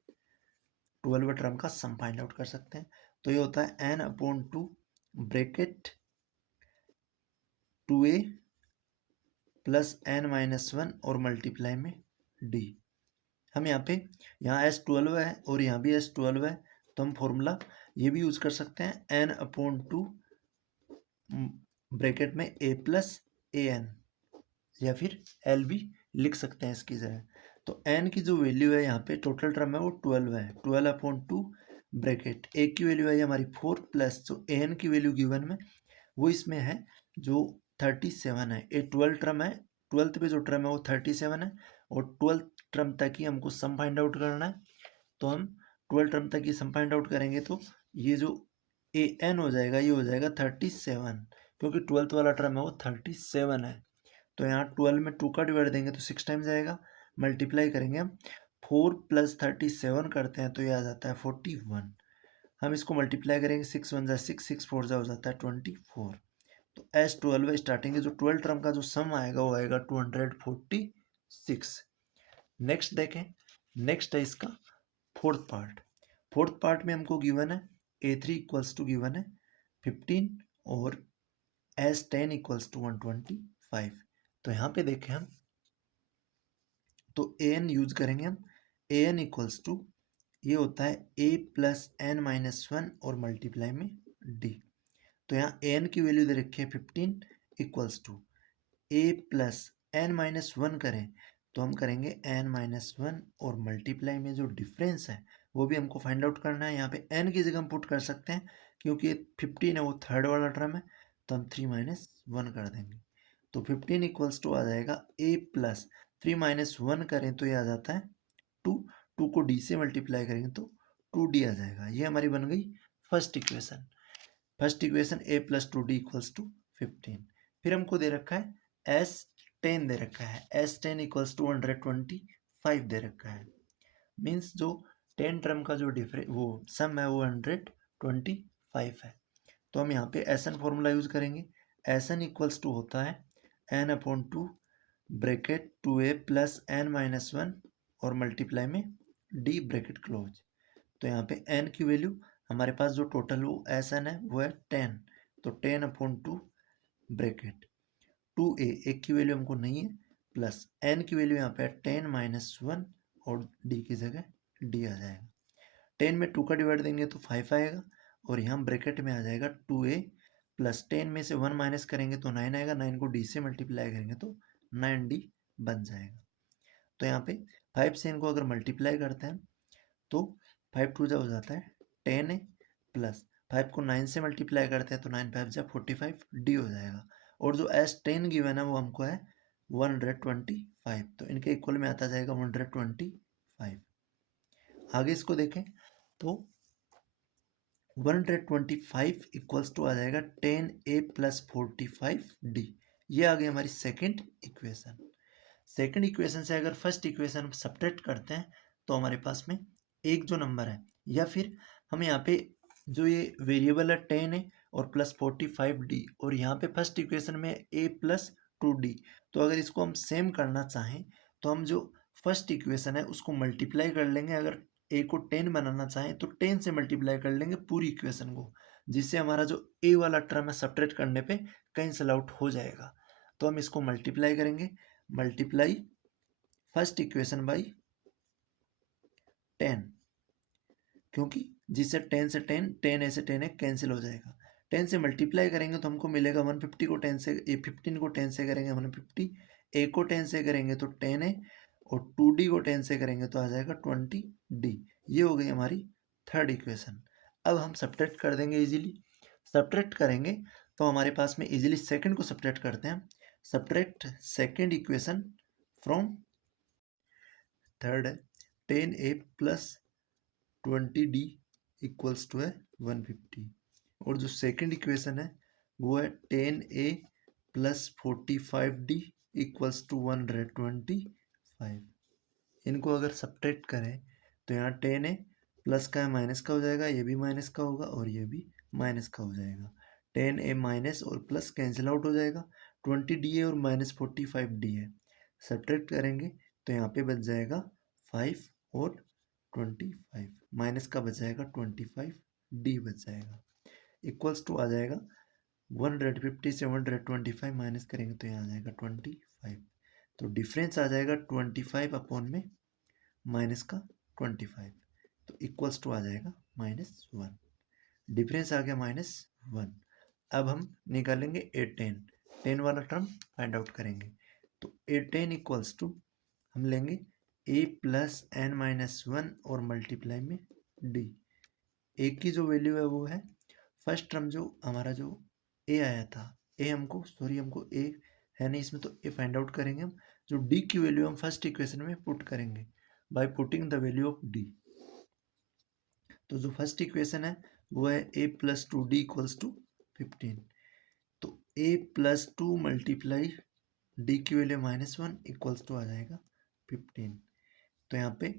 12 टर्म का सम फाइंड आउट कर सकते हैं। तो ये होता है n/2 bracket 2a plus n minus 1 और मल्टीप्लाई में d। हम यहाँ S12 है और यहाँ भी S12 है, तो हम फॉर्मूला ये भी यूज कर सकते हैं n/2 ब्रैकेट में a प्लस ए एन, या फिर एल भी लिख सकते हैं इसकी जगह। तो n की जो वैल्यू है यहाँ पे टोटल टर्म है वो 12 है, 12/2 ब्रैकेट ए की वैल्यू है हमारी 4 प्लस जो ए एन की वैल्यू गिवन में वो इसमें है जो 37 है। ए 12 टर्म है, 12th पे जो टर्म है वो 37 है और 12th टर्म तक ही हमको सम फाइंड आउट करना है। तो हम 12 टर्म तक ही सम फाइंड आउट करेंगे तो ये जो ए एन हो जाएगा ये हो जाएगा 37, क्योंकि 12th वाला टर्म है वो 37 है। तो यहाँ 12 में 2 का डिवाइड देंगे तो 6 टाइम्स आएगा, मल्टीप्लाई करेंगे हम 4 प्लस 37 करते हैं तो ये आ जाता है 41। हम इसको मल्टीप्लाई करेंगे 6 1 जा 6, 6 4 जा हो जाता है 24। तो S12 स्टार्टिंग के जो 12 टर्म का जो सम आएगा वो आएगा 246। नेक्स्ट देखें, नेक्स्ट है इसका फोर्थ पार्ट। फोर्थ पार्ट में हमको गिवन है A3 इक्वल्स टू गिवन है 15 और S10 इक्वल्स टू 125। तो यहाँ पे देखें हम तो an यूज करेंगे हम, an इक्वल्स टू ये होता है a plus N minus one और मल्टीप्लाई में d। तो यहाँ an की वैल्यू दे रखी है 15 equals to a plus N minus one करें तो हम करेंगे n माइनस वन और मल्टीप्लाई में जो डिफरेंस है वो भी हमको फाइंड आउट करना है। यहाँ पे n की जगह हम पुट कर सकते हैं क्योंकि 15 है वो थर्ड वाला टर्म है, तो हम 3 माइनस वन कर देंगे। तो 15 इक्वल्स टू आ जाएगा a प्लस 3 माइनस वन करें तो ये आ जाता है 2, 2 को d से मल्टीप्लाई करेंगे तो 2d आ जाएगा। ये हमारी बन गई first equation. First equation a plus 2d equals to 15। फिर हमको दे रखा है S10 दे रखा है, S10 इक्वल्स टू 125 दे रखा है। मीन्स जो 10 टर्म का जो डिफरेंस वो सम है वो 125 है। तो हम यहाँ पे एस एन फॉर्मूला यूज करेंगे। एस एन इक्वल्स टू होता है n/2 bracket 2a plus N minus one और मल्टीप्लाई में d ब्रैकेट क्लोज। तो यहाँ पे n की वैल्यू हमारे पास जो टोटल वो एस एन है वो है 10, तो 10/2 ब्रैकेट 2a, एक की वैल्यू हमको नहीं है, प्लस n की वैल्यू यहाँ पे है 10 माइनस वन और d की जगह d आ जाएगा। 10 में 2 का डिवाइड देंगे तो 5 आएगा और यहाँ ब्रैकेट में आ जाएगा 2a प्लस 10 में से 1 माइनस करेंगे तो 9 आएगा, 9 को d से मल्टीप्लाई करेंगे तो 9d बन जाएगा। तो यहाँ पे 5 से इनको अगर मल्टीप्लाई करते हैं तो 5 2 जा हो जाता है 10a प्लस 5 को 9 से मल्टीप्लाई करते हैं तो 9 5 जा 45 d हो जाएगा। और जो S10 गिवन है वो हमको है 125, तो इनके इक्वल में आता जाएगा 125। आगे इसको देखें तो 125 इक्वल्स टू आ जाएगा 10a प्लस 45d। ये आ गई हमारी सेकेंड इक्वेशन। सेकेंड इक्वेशन से अगर फर्स्ट इक्वेशन सब्ट्रैक्ट करते हैं तो हमारे पास में एक जो नंबर है, या फिर हम यहाँ पे जो ये वेरिएबल है 10 है और प्लस 45d, और यहाँ पे फर्स्ट इक्वेशन में a प्लस 2d, तो अगर इसको हम सेम करना चाहें तो हम जो फर्स्ट इक्वेशन है उसको मल्टीप्लाई कर लेंगे। अगर a को 10 बनाना चाहें तो 10 से मल्टीप्लाई कर लेंगे पूरी इक्वेशन को, जिससे हमारा जो a वाला टर्म है सब्ट्रैक्ट करने पे कैंसिल आउट हो जाएगा। तो हम इसको मल्टीप्लाई करेंगे, मल्टीप्लाई फर्स्ट इक्वेशन बाई 10, क्योंकि जिससे 10 से 10, 10 ऐसे 10 है कैंसिल हो जाएगा। 10 से मल्टीप्लाई करेंगे तो हमको मिलेगा 150 को 10 से, 15 को 10 से करेंगे 150, a को 10 से करेंगे तो 10 है, और 2d को 10 से करेंगे तो आ जाएगा 20d। ये हो गई हमारी थर्ड इक्वेशन। अब हम सब्ट्रैक्ट कर देंगे इजीली। सब्ट्रैक्ट करेंगे तो हमारे पास में इजीली सेकंड को सब्ट्रैक्ट करते हैं। Subtract second equation from third है 10a plus 20d equals to है 150, और जो सेकंड इक्वेशन है वो है 10a plus 45d equals to 125। इनको अगर सब्ट्रैक्ट करें तो यहाँ 10 है प्लस का है माइनस का हो जाएगा, ये भी माइनस का होगा और ये भी माइनस का हो जाएगा। 10a माइनस और प्लस कैंसिल आउट हो जाएगा, 20d है और माइनस 45d है। सब्ट्रैक्ट करेंगे तो यहाँ पे बच जाएगा 5 और 25, माइनस का बच जाएगा 25d बच जाएगा, इक्वल्स टू आ जाएगा 150 से 125 माइनस करेंगे तो यहाँ आ जाएगा 25। तो डिफरेंस आ जाएगा 25 अपॉन में माइनस का 25, तो इक्वल्स टू आ जाएगा -1। डिफरेंस आ गया -1। अब हम निकालेंगे a10, 10 वाला टर्म फाइंड आउट करेंगे। तो a10 इक्वल्स टू हम लेंगे a प्लस n माइनस 1 और मल्टीप्लाई में d। a की जो वैल्यू है वो है फर्स्ट टर्म, जो हमारा जो a आया था, हमको a है नहीं इसमें, तो a फाइंड आउट करेंगे हम। जो d की वैल्यू हम फर्स्ट इक्वेशन में पुट करेंगे by putting the value of d। तो जो फर्स्ट इक्वेशन है वो है a plus 2d equals to 15। तो a प्लस 2 मल्टीप्लाई d की वैल्यू -1 इक्वल्स टू आ जाएगा 15। तो यहाँ पे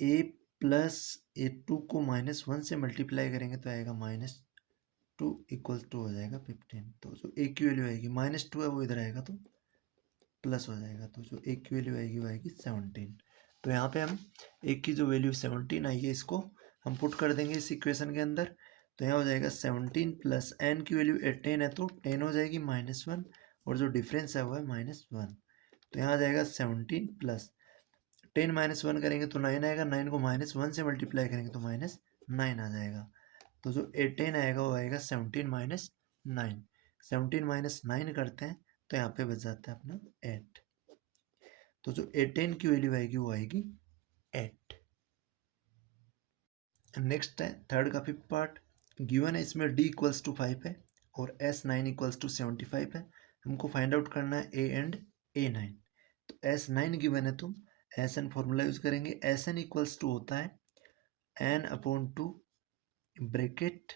a प्लस a2 को -1 से मल्टीप्लाई करेंगे तो आएगा -2 इक्वल्स टू हो जाएगा 15। तो जो a की वैल्यू आएगी -2 है वो इधर आएगा तो प्लस हो जाएगा, तो जो a की वैल्यू आएगी वो आएगी 17। तो यहाँ पे हम a की जो वैल्यू 17 आई है इसको हम पुट कर देंगे इस इक्वेशन के अंदर। तो यहाँ हो जाएगा 17 प्लस n की वैल्यू 10 है तो 10 हो जाएगी -1, और जो डिफरेंस है वो है -1। तो यहाँ आ जाएगा 17 प्लस 10 -1 करेंगे तो 9 आएगा, 9 को -1 से मल्टीप्लाई करेंगे तो -9 आ जाएगा। तो जो 10 आएगा वो आएगा 17 माइनस 9, 17 माइनस 9 करते हैं तो यहाँ पे बच जाता है अपना 8। तो जो 10 की वैल्यू आएगी वो आएगी 8। नेक्स्ट है थर्ड का फिफ्थ पार्ट। गिवन है इसमें d इक्वल्स टू 5 है और s9 इक्वल्स टू 75 है। हमको फाइंड आउट करना है a एंड a9। तो s9 गिवन है तो sn फॉर्मूला यूज करेंगे। sn इक्वल्स टू होता है n/2 bracket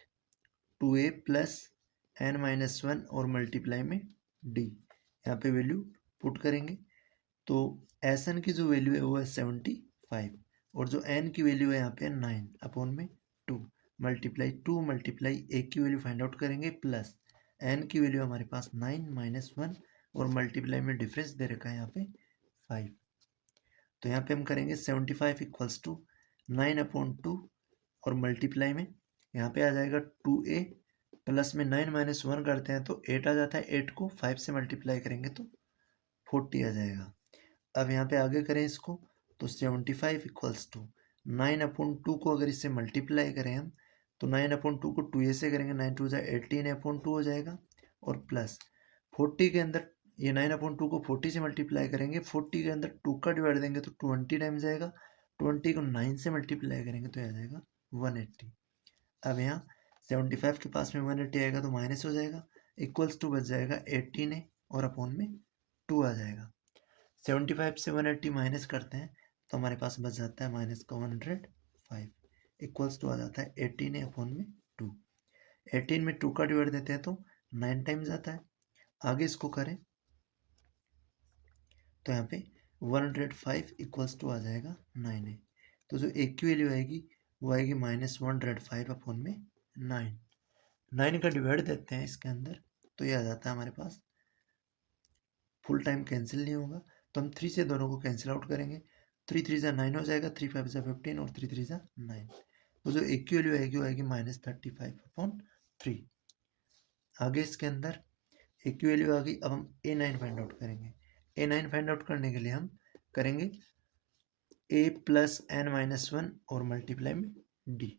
2a plus n-1 और मल्टीप्लाई में d। यहाँ पे वैल्यू पुट करेंगे तो एन की जो वैल्यू है वो है 75, और जो n की वैल्यू है यहाँ पे 9 में 2 मल्टीप्लाई 2 मल्टीप्लाई a की वैल्यू फाइंड आउट करेंगे प्लस n की वैल्यू हमारे पास 9 - 1 और मल्टीप्लाई में डिफरेंस दे रखा है यहाँ पे 5। तो यहाँ पे हम करेंगे 75 इक्वल्स टू 9/2 और मल्टीप्लाई में यहाँ पे आ जाएगा 2a प्लस में 9 - 1 करते हैं तो 8 आ जाता है। 8 को 5 से मल्टीप्लाई करेंगे तो 40 आ जाएगा। अब यहाँ पे आगे करें इसको तो 75 इक्वल्स टू 9/2 को अगर इससे मल्टीप्लाई करें हम तो 9/2 को 2a से करेंगे, 9 2 जाए 18/2 हो जाएगा, और प्लस 40 के अंदर ये 9/2 को 40 से मल्टीप्लाई करेंगे, 40 के अंदर 2 का डिवाइड देंगे तो 20 टाइम्स जाएगा, 20 को 9 से मल्टीप्लाई करेंगे तो आ जाएगा 180। अब यहाँ 75 के पास में 180 आएगा तो माइनस हो जाएगा, इक्वल्स टू बच जाएगा 18 और अपॉन में 2 आ जाएगा। 75 से 180 माइनस करते हैं तो हमारे पास बच जाता है -105। 5 इक्वल्स टू आ जाता है 18 अपॉन में 2। 18 में 2 का डिवाइड देते हैं तो 9 टाइम्स आता है। आगे इसको करें तो यहाँ पे 105 इक्वल्स टू आ जाएगा 9a। तो जो a की वैल्यू आएगी वो आएगी -105 अपॉन में 9। 9 का डिवाइड देते हैं इसके अंदर तो ये आ जाता है हमारे पास, फुल टाइम कैंसिल नहीं होगा तो हम 3 से दोनों को कैंसिल आउट करेंगे। 3 3 जा 9 हो जाएगा, 3 5 जा 15 और 3 3 जा 9। तो जो a की वैल्यू आएगी वो आएगी -35 अपॉन 3। आगे इसके अंदर a की वैल्यू आ गई। अब हम a9 फाइंड आउट करेंगे। a9 फाइंड आउट करने के लिए हम करेंगे a प्लस n माइनस 1 और मल्टीप्लाई में d।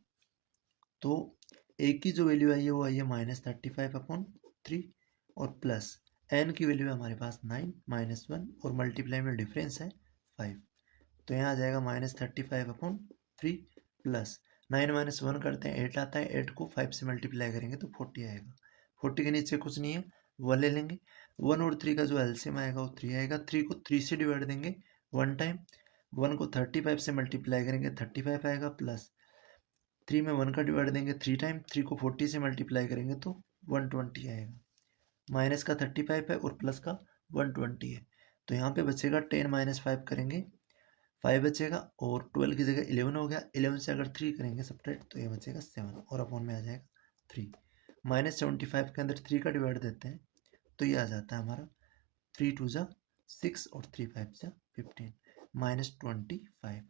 तो a की जो वैल्यू आई है वो आई है -35 अपॉन 3 और प्लस n की वैल्यू है हमारे पास 9 माइनस 1 और मल्टीप्लाई में डिफरेंस है 5। तो यहाँ आ जाएगा -35 अपॉन 3 प्लस 9 माइनस 1 करते हैं 8 आता है, 8 को 5 से मल्टीप्लाई करेंगे तो 40 आएगा। 40 के नीचे कुछ नहीं है, 1 ले लेंगे। 1 और 3 का जो एलसीएम आएगा वो 3 आएगा। 3 को 3 से डिवाइड देंगे 1 टाइम। 1 को 35 से मल्टीप्लाई करेंगे 35 आएगा, प्लस 3 में 1 का डिवाइड देंगे 3 टाइम। 3 को 40 से मल्टीप्लाई करेंगे तो 120 आएगा। माइनस का 35 है और प्लस का 120 है। तो यहाँ पे बचेगा 10 माइनस 5 करेंगे 5 बचेगा और 12 की जगह 11 हो गया। 11 से अगर 3 करेंगे सब्ट्रैक्ट तो ये बचेगा 7 और अपॉन में आ जाएगा 3। -75 के अंदर 3 का डिवाइड देते हैं तो ये आ जाता है हमारा 3 2 जा 6 और 3 5 जा 15 -25।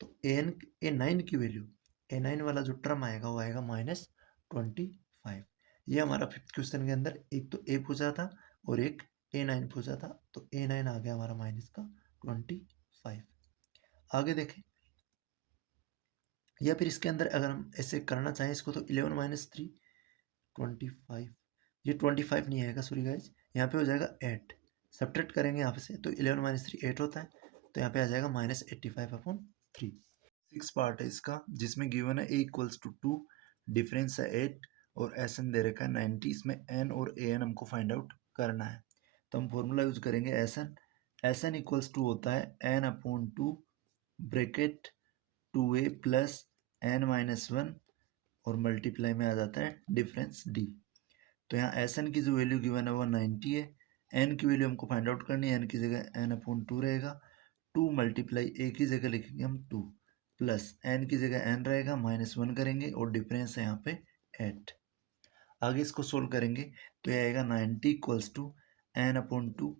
तो A9 की वैल्यू, A9 वाला जो टर्म आएगा वो आएगा -25। ये हमारा 5th क्वेश्चन के अंदर एक तो A पूछा था और एक A9 पूछा था। तो A9 आ गया हमारा -25। आगे देखें, या फिर इसके अंदर अगर हम ऐसे करना चाहें इसको तो 11 माइनस 3 25। ये 25 नहीं आएगा, सॉरी गाइज, यहाँ पे हो जाएगा 8। सब्ट्रैक्ट करेंगे यहाँ पे से तो 11 माइनस 3 8 होता है। तो यहाँ पे आ जाएगा -85 अपॉन 3। 6 पार्ट है इसका जिसमें गिवन है a इक्वल्स टू 2, डिफरेंस है 8 और एस एन दे रखा है 90। इसमें n और ए एन हमको फाइंड आउट करना है। तो हम फॉर्मूला यूज करेंगे एस एन इक्वल्स टू होता है n upon 2 bracket 2a plus n minus 1 और मल्टीप्लाई में आ जाता है डिफरेंस d। तो यहाँ एस एन की जो वैल्यू गिवन है वो 90 है। एन की वैल्यू हमको फाइंड आउट करनी है। एन की जगह n अपॉन 2 रहेगा, 2 मल्टीप्लाई ए की जगह लिखेंगे हम 2 प्लस एन की जगह n रहेगा, -1 करेंगे और डिफरेंस है यहाँ पे 8। आगे इसको सोल्व करेंगे तो ये आएगा 90 इक्वल्स टू n अपॉन 2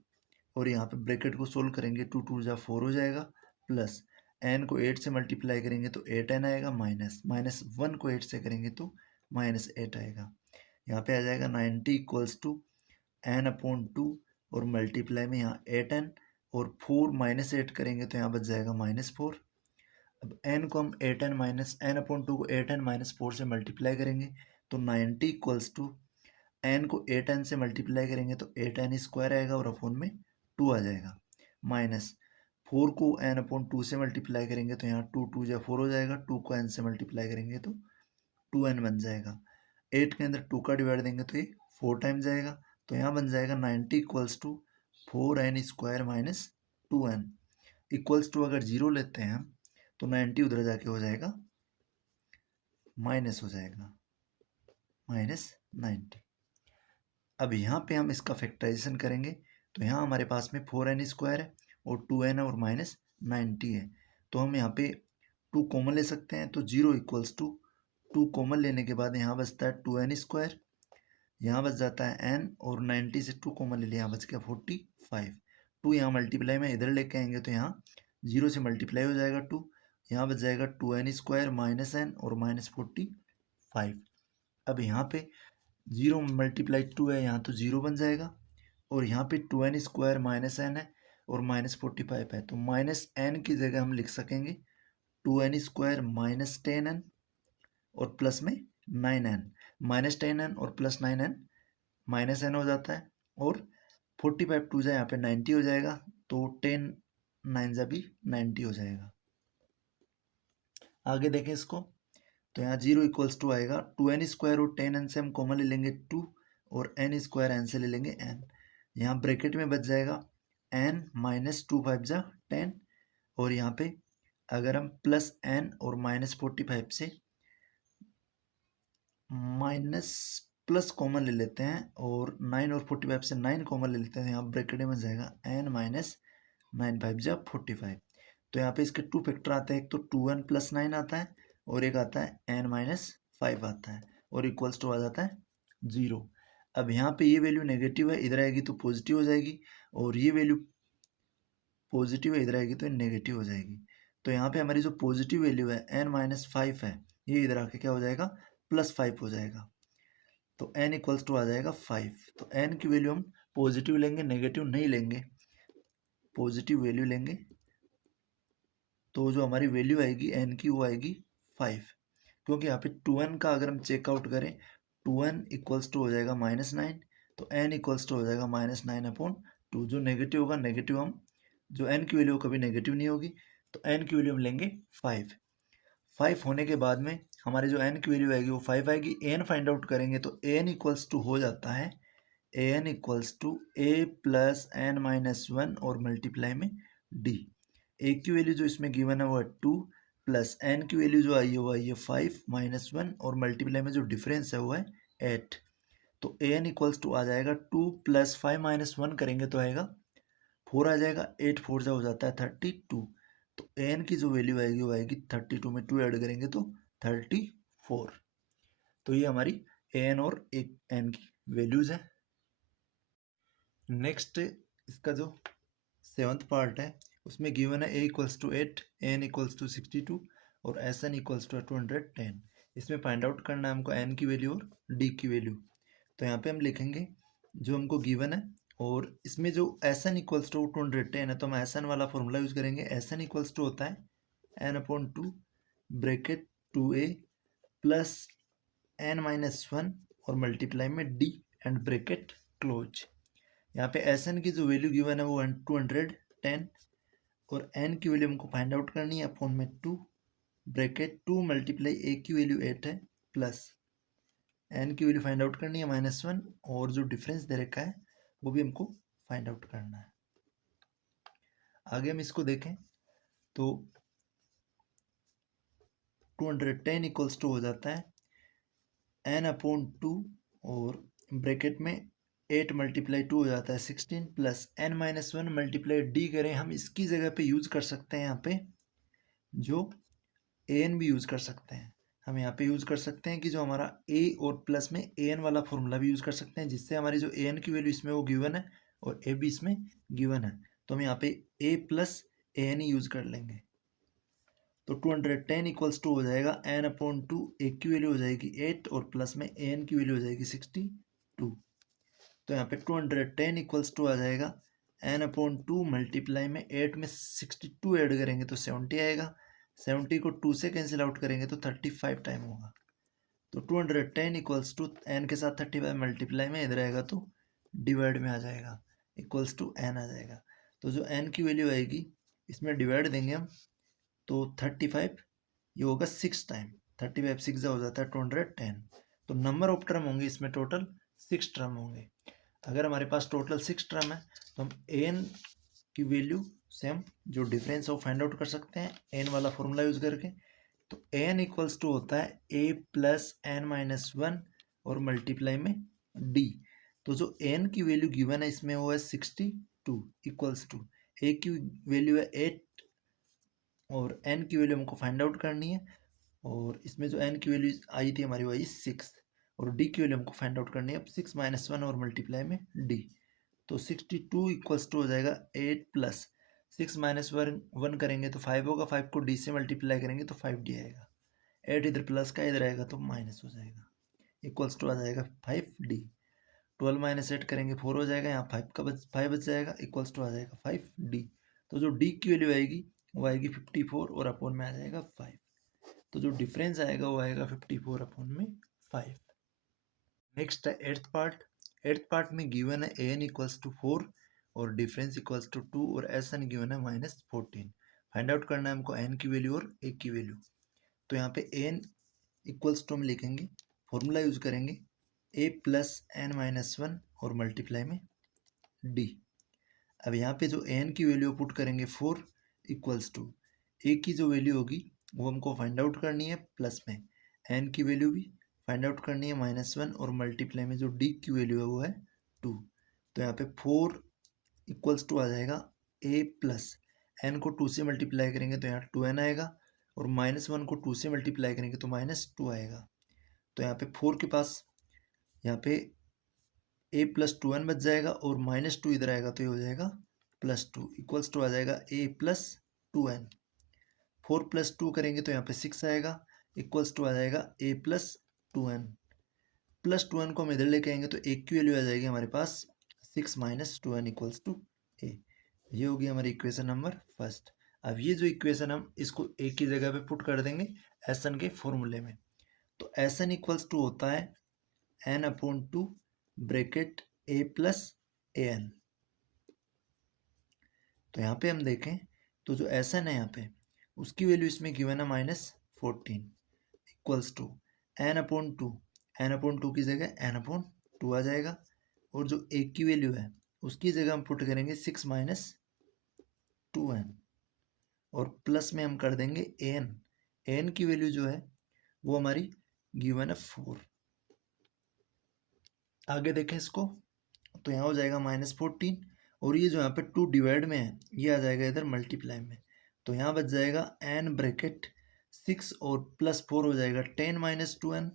और यहाँ पे ब्रैकेट को सोल्व करेंगे 2 2 जा 4 हो जाएगा, प्लस n को 8 से मल्टीप्लाई करेंगे तो 8n आएगा, माइनस 1 को 8 से करेंगे तो -8 आएगा। यहाँ पे आ जाएगा 90 इक्वल्स टू n अपॉन 2 और मल्टीप्लाई में यहाँ 8n और 4 -8 करेंगे तो यहाँ बच जाएगा -4। अब n को हम 8n माइनस n अपॉन 2 को 8n माइनस 4 से मल्टीप्लाई करेंगे तो 90 इक्वल्स टू n को 8n से मल्टीप्लाई करेंगे तो 8n स्क्वायर आएगा और अपॉन में 2 आ जाएगा, माइनस 4 को n अपॉन 2 से मल्टीप्लाई करेंगे तो यहाँ 2 2 या 4 हो जाएगा, 2 को n से मल्टीप्लाई करेंगे तो 2n बन जाएगा। 8 के अंदर 2 का डिवाइड देंगे तो ये 4 टाइम जाएगा। तो यहाँ बन जाएगा 90 equals to 4n square minus 2n equals to, अगर 0 लेते हैं हम तो 90 उधर जाके हो जाएगा माइनस, हो जाएगा -90। अब यहाँ पे हम इसका फैक्टराइजेशन करेंगे तो यहाँ हमारे पास में 4n स्क्वायर है और 2n और -90 है। तो हम यहाँ पे 2 कॉमन ले सकते हैं तो 0 इक्वल्स टू 2 कॉमन लेने के बाद यहाँ बचता है 2n स्क्वायर, यहाँ बच जाता है n और 90 से 2 कॉमन ले लिया, यहाँ बच गया 45। 2 यहाँ मल्टीप्लाई में इधर लेके आएंगे तो यहाँ 0 से मल्टीप्लाई हो जाएगा 2, यहाँ बच जाएगा 2n स्क्वायर माइनस n और -45। अब यहाँ पे 0 मल्टीप्लाई 2 है, यहाँ तो 0 बन जाएगा और यहाँ पे 2n स्क्वायर माइनस n है और -45 है। तो -n की जगह हम लिख सकेंगे 2n स्क्वायर माइनस 10n और प्लस में 9n, -10n और प्लस 9n -n हो जाता है और 45 2 जाए यहाँ पे 90 हो जाएगा, तो 10 9 जा भी 90 हो जाएगा। आगे देखें इसको तो यहाँ 0 इक्वल्स टू आएगा 2n स्क्वायर और 10n से हम कॉमन ले लेंगे 2 और n स्क्वायर n से ले लेंगे n। यहाँ ब्रैकेट में बच जाएगा n माइनस 2 5 जा 10 और यहाँ पे अगर हम प्लस एन और -45 से माइनस प्लस कॉमन ले लेते हैं और 9 और 45 से 9 कॉमन ले लेते हैं, यहाँ ब्रैकेट में जाएगा n माइनस 9 5 जा 45। तो यहाँ पे इसके टू फैक्टर आते हैं, एक तो 2n प्लस 9 आता है और एक आता है n माइनस 5 आता है और इक्वल्स टू आ जाता है 0। अब यहाँ पे ये वैल्यू नेगेटिव है, इधर आएगी तो पॉजिटिव हो जाएगी, और ये वैल्यू पॉजिटिव है, इधर आएगी तो नेगेटिव हो जाएगी। तो यहाँ पे हमारी जो पॉजिटिव वैल्यू है n माइनस 5 है, ये इधर आके क्या हो जाएगा प्लस 5 हो जाएगा। तो n इक्वल्स टू आ जाएगा 5। तो n की वैल्यू हम पॉजिटिव लेंगे, नेगेटिव नहीं लेंगे, पॉजिटिव वैल्यू लेंगे। तो जो हमारी वैल्यू आएगी n की वो आएगी 5, क्योंकि यहाँ पे 2n का अगर हम चेकआउट करें 2n इक्वल्स टू हो जाएगा -9, तो n इक्वल्स टू हो जाएगा -9/2। जो नेगेटिव होगा नेगेटिव हम, जो n की वैल्यू कभी नेगेटिव नहीं होगी, तो n की वैल्यू हम लेंगे 5। 5 होने के बाद में हमारी जो n की वैल्यू आएगी वो 5 आएगी। an फाइंड आउट करेंगे तो an इक्वल्स टू हो जाता है an equals to a plus n minus 1 और मल्टीप्लाई में d। a की वैल्यू जो इसमें गिवन है वो है 2, प्लस n की वैल्यू जो आई है वो आई है 5 माइनस 1 और मल्टीप्लाई में जो डिफरेंस है वो है 8। तो an इक्वल्स टू आ जाएगा 2 प्लस 5 माइनस 1 करेंगे तो आएगा 4 आ जाएगा, 8 4 जा हो जाता है 32। तो n की जो वैल्यू आएगी वो आएगी 32 में 2 ऐड करेंगे तो 34। तो ये हमारी an और n की वैल्यूज है। नेक्स्ट इसका जो 7th पार्ट है उसमें गिवन है a equals to 8, n equals to 62 और sn इक्वल्स टू 210। इसमें फाइंड आउट करना है हमको n की वैल्यू और d की वैल्यू। तो यहाँ पे हम लिखेंगे जो हमको गिवन है, और इसमें जो sn इक्वल्स टू 210 है तो हम sn वाला फॉर्मूला यूज करेंगे। sn इक्वल्स टू होता है n/2 bracket 2a plus n minus 1 और मल्टीप्लाई में d एंड ब्रैकेट क्लोज। यहाँ पे sn की जो वैल्यू गिवन है वो 210 और n की वैल्यू हमको फाइंड आउट करनी है अपॉन में 2 ब्रैकेट 2 मल्टीप्लाई a की वैल्यू 8 है प्लस n की वैल्यू फाइंड आउट करनी है -1 और जो डिफरेंस दे रखा है वो भी हमको फाइंड आउट करना है। आगे हम इसको देखें तो 210 इक्वल्स टू हो जाता है n/2 और ब्रैकेट में 8 मल्टीप्लाई 2 हो जाता है 16 plus n minus 1 multiply d करें हम इसकी जगह पे यूज कर सकते हैं यहाँ पे जो an भी यूज कर सकते हैं। हम यहाँ पे यूज कर सकते हैं कि जो हमारा a और प्लस में an वाला फॉर्मूला भी यूज कर सकते हैं, जिससे हमारी जो an की वैल्यू इसमें वो गिवन है और a भी इसमें गिवन है, तो हम यहाँ पे a plus an he use कर लेंगे। तो 210 इक्वल्स टू हो जाएगा n/2, a की वैल्यू हो जाएगी 8 और प्लस में an की वैल्यू हो जाएगी 62। तो यहाँ पे 210 इक्वल्स टू आ जाएगा n/2 मल्टीप्लाई में 8 में 62 ऐड करेंगे तो 70 आएगा, 70 को 2 से कैंसिल आउट करेंगे तो 35 टाइम होगा। तो 210 इक्वल्स टू n के साथ 35 मल्टीप्लाई में इधर आएगा तो डिवाइड में आ जाएगा, इक्वल्स टू n आ जाएगा। तो जो n की वैल्यू आएगी इसमें डिवाइड देंगे हम तो 35, ये होगा 6 टाइम, 35 6 हो जाता है 210। तो नंबर ऑफ टर्म होंगे इसमें टोटल 6 टर्म होंगे। अगर हमारे पास टोटल 6 टर्म है तो हम an की वैल्यू से हम जो डिफरेंस है वो फाइंड आउट कर सकते हैं n वाला फॉर्मूला यूज करके। तो an इक्वल्स टू होता है a प्लस n माइनस 1 और मल्टीप्लाई में d। तो जो n की वैल्यू गिवन है इसमें वो है 62 इक्वल्स टू a की वैल्यू है 8 और n की वैल्यू हमको फाइंड आउट करनी है, और इसमें जो n की वैल्यू आई थी हमारी वही 6 और d की वैल्यू हमको फाइंड आउट करनी है 6 माइनस 1 और मल्टीप्लाई में d। तो 62 इक्वल्स टू हो जाएगा 8 प्लस 6 माइनस 1 करेंगे तो 5 होगा, 5 को d से मल्टीप्लाई करेंगे तो 5d आएगा, 8 इधर प्लस का इधर आएगा तो माइनस हो जाएगा, इक्वल्स टू आ जाएगा 5d। 12 माइनस 8 करेंगे 4 हो जाएगा, यहाँ 5 बच जाएगा, इक्वल्स टू आ जाएगा 5d। तो जो d की वैल्यू आएगी वो आएगी 54 और अपॉन में आ जाएगा 5। तो जो डिफरेंस आएगा वो आएगा 54 अपॉन में 5। नेक्स्ट है 8th पार्ट। 8th पार्ट में गिवन है an इक्वल्स टू 4 और डिफरेंस इक्वल्स टू 2 और sn गिवन है -14। फाइंड आउट करना है हमको n की वैल्यू और a की वैल्यू। तो यहाँ पे n इक्वल्स टू हम लिखेंगे, फॉर्मूला यूज करेंगे a प्लस n माइनस 1 और मल्टीप्लाई में d। अब यहाँ पे जो n की वैल्यू पुट करेंगे 4 इक्वल्स टू ए की जो वैल्यू होगी वो हमको फाइंड आउट करनी है प्लस में, एन की वैल्यू भी फाइंड आउट करनी है -1 और मल्टीप्लाई में जो डी की वैल्यू है वो है 2। तो यहाँ पे 4 इक्वल्स टू आ जाएगा ए प्लस एन को 2 से मल्टीप्लाई करेंगे तो यहाँ 2n आएगा और -1 को 2 से मल्टीप्लाई करेंगे तो -2 आएगा। तो यहाँ पे 4 के पास यहाँ पे a प्लस 2n बच जाएगा और -2 इधर आएगा तो ये हो जाएगा +2 इक्वल्स टू आ जाएगा a प्लस 2n। 4 + 2 करेंगे तो यहाँ पे 6 आएगा इक्वल्स टू आ जाएगा a plus 2n। Plus 2n को हम इधर लेके आएंगे तो a की वैल्यू आ जाएगी हमारे पास 6 - 2n इक्वल्स टू a। ये होगी हमारी इक्वेशन नंबर फर्स्ट। अब ये जो इक्वेशन हम इसको a की जगह पे पुट कर देंगे Sn के फॉर्मूले में। तो Sn इक्वल्स टू होता है n/2 bracket a plus an। तो यहाँ पे हम देखें तो जो Sn है यहाँ पे उसकी वैल्यू इसमें गिवन है -14 इक्वल्स टू n/2। n/2 की जगह n/2 आ जाएगा और जो a की वैल्यू है उसकी जगह हम पुट करेंगे 6 - 2n और प्लस में हम कर देंगे an की वैल्यू जो है वो हमारी गिवन है 4। आगे देखें इसको तो यहाँ हो जाएगा -14 और ये जो यहाँ पे 2 डिवाइड में है ये आ जाएगा इधर मल्टीप्लाई में। तो यहाँ बच जाएगा n ब्रैकेट 6 और +4 हो जाएगा 10 - 2n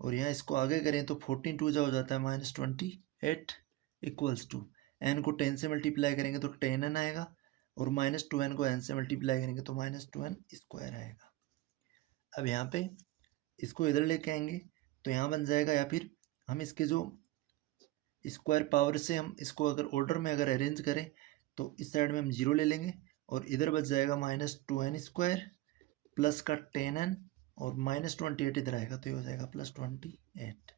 और यहाँ इसको आगे करें तो 14 2 हो जाता है -28 इक्वल्स टू n को 10 से मल्टीप्लाई करेंगे तो 10n आएगा और -2n को n से मल्टीप्लाई करेंगे तो -2n स्क्वायर आएगा। अब यहाँ पे इसको इधर लेके आएंगे तो यहाँ बन जाएगा या फिर हम इसके जो स्क्वायर पावर से हम इसको अगर ऑर्डर में अगर अरेंज करें तो इस साइड में हम 0 ले लेंगे और इधर बच जाएगा -2n स्क्वायर प्लस का 10n और -28 इधर आएगा तो ये हो जाएगा +28।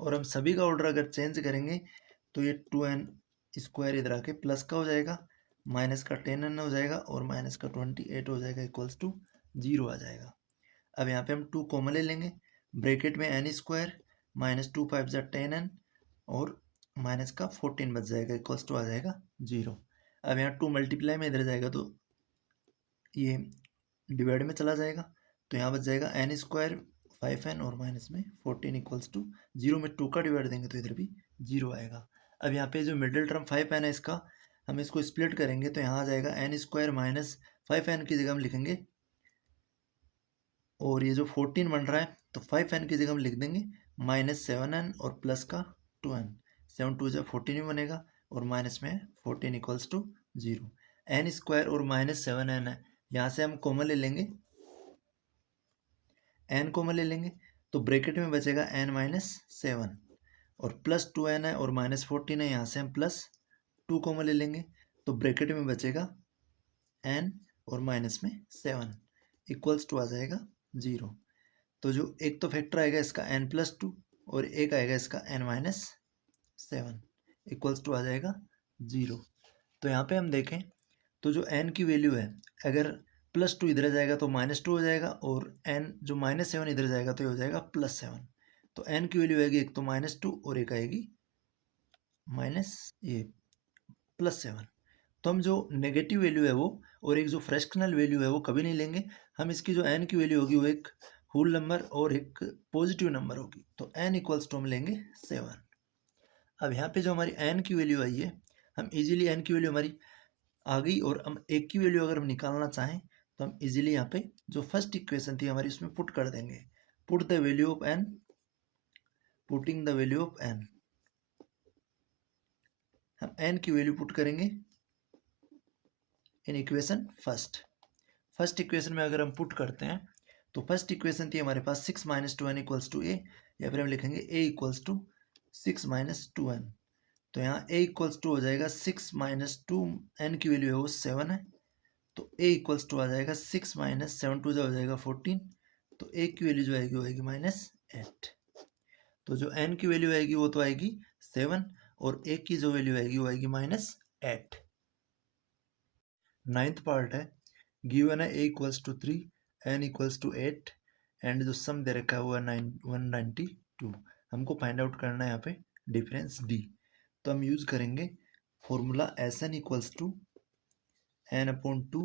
और हम सभी का ऑर्डर अगर चेंज करेंगे तो ये 2n स्क्वायर इधर आके प्लस का हो जाएगा माइनस का 10n हो जाएगा और माइनस का 28 हो जाएगा इक्वल्स टू 0 आ जाएगा। अब यहाँ पे हम 2 कॉमन ले लेंगे ब्रैकेट में n स्क्वायर -2 5 10n और माइनस का 14 बच जाएगा इक्वल्स टू आ जाएगा 0। अब यहाँ 2 मल्टीप्लाई में इधर जाएगा तो ये डिवाइड में चला जाएगा तो यहाँ बच जाएगा n स्क्वायर 5n और माइनस में 14 इक्वल्स टू 0 में 2 का डिवाइड देंगे तो इधर भी 0 आएगा। अब यहाँ पे जो मिडिल टर्म 5n है इसका हम इसको स्प्लिट करेंगे तो यहाँ आ जाएगा n स्क्वायर -5n की जगह हम लिखेंगे और ये जो 14 बन रहा है तो 5n की जगह हम लिख देंगे -7n और प्लस का 2n 7 2 जब 14 ही बनेगा और माइनस में 14 इक्वल्स टू 0। n स्क्वायर और -7n है यहाँ से हम कॉमन ले लेंगे n कॉमन ले लेंगे तो ब्रैकेट में बचेगा n - 7 और प्लस 2n है और -14 है यहाँ से हम +2 कॉमन ले लेंगे तो ब्रैकेट में बचेगा n और माइनस में 7 इक्वल्स टू आ जाएगा 0। तो जो एक तो फैक्टर आएगा इसका n+2 और एक आएगा इसका n - 7 इक्वल्स टू आ जाएगा 0। तो यहाँ पे हम देखें तो जो n की वैल्यू है अगर +2 इधर जाएगा तो -2 हो जाएगा और n जो -7 इधर जाएगा तो ये हो जाएगा +7। तो n की वैल्यू आएगी एक तो -2 और एक आएगी +7। तो हम जो नेगेटिव वैल्यू है वो और एक जो फ्रैक्शनल वैल्यू है वो कभी नहीं लेंगे। हम इसकी जो n की वैल्यू होगी वो एक होल नंबर और एक पॉजिटिव नंबर होगी तो n इक्वल्स टू हम लेंगे 7। अब यहाँ पे जो हमारी n की वैल्यू आई है हम इजीली n की वैल्यू हमारी आ गई और हम एक की वैल्यू अगर हम निकालना चाहें तो हम इजीली यहाँ पे जो फर्स्ट इक्वेशन थी हमारी उसमें पुट कर देंगे। Put the value of n, putting the value of n, हम n की वैल्यू पुट करेंगे इन इक्वेशन फर्स्ट इक्वेशन में अगर हम पुट करते हैं तो फर्स्ट इक्वेशन थी हमारे पास 6 - 2n इक्वल्स टू a या फिर हम लिखेंगे a इक्वल्स टू 6 - 2n। तो यहाँ a इक्वल्स टू हो जाएगा 6 - 2 n की वैल्यू है वो 7 है तो a इक्वल्स टू आ जाएगा 6 - 7 2 हो जाएगा 14 तो a की वैल्यू जो आएगी वो आएगी -8। तो जो n की वैल्यू आएगी वो तो आएगी 7 और a की जो वैल्यू आएगी वो आएगी -8। नाइन्थ पार्ट है गिवन है a equals to 3 n equals to 8 and जो सम दे रखा है वो है 192। हमको फाइंड आउट करना है यहाँ पे डिफरेंस d। तो हम यूज करेंगे formula Sn equals to n/2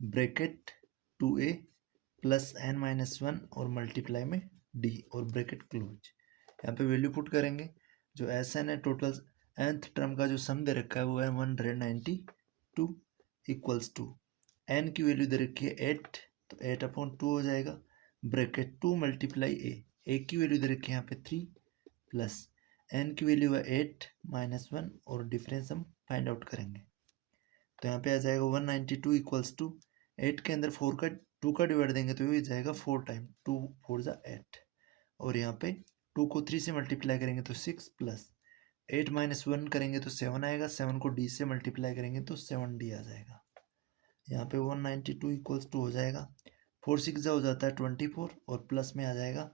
bracket 2a plus n-1 और मल्टीप्लाई में d और ब्रैकेट क्लोज। यहाँ पे वैल्यू पुट करेंगे, जो Sn है टोटल nth टर्म का जो सम दे रखा है वो है 192 इक्वल्स टू n की वैल्यू दे रखी है 8, तो 8/2 हो जाएगा। ब्रैकेट 2 मल्टीप्लाई a की वैल्यू दे रखी है यहाँ पे 3 प्लस n की वैल्यू है 8 -1 और डिफरेंस हम फाइंड आउट करेंगे। तो यहाँ पे आ जाएगा 192 इक्वल्स टू 8 के अंदर 4 का 2 का डिवाइड देंगे तो ये जाएगा 4 टाइम 2 4 जा 8 और यहाँ पे 2 को 3 से मल्टीप्लाई करेंगे तो 6 प्लस 8 -1 करेंगे तो 7 आएगा, 7 को d से मल्टीप्लाई करेंगे तो 7d आ जाएगा। यहाँ पे 192 इक्वल्स टू हो जाएगा 4 6 जा हो जाता है 24 और प्लस में आ जाएगा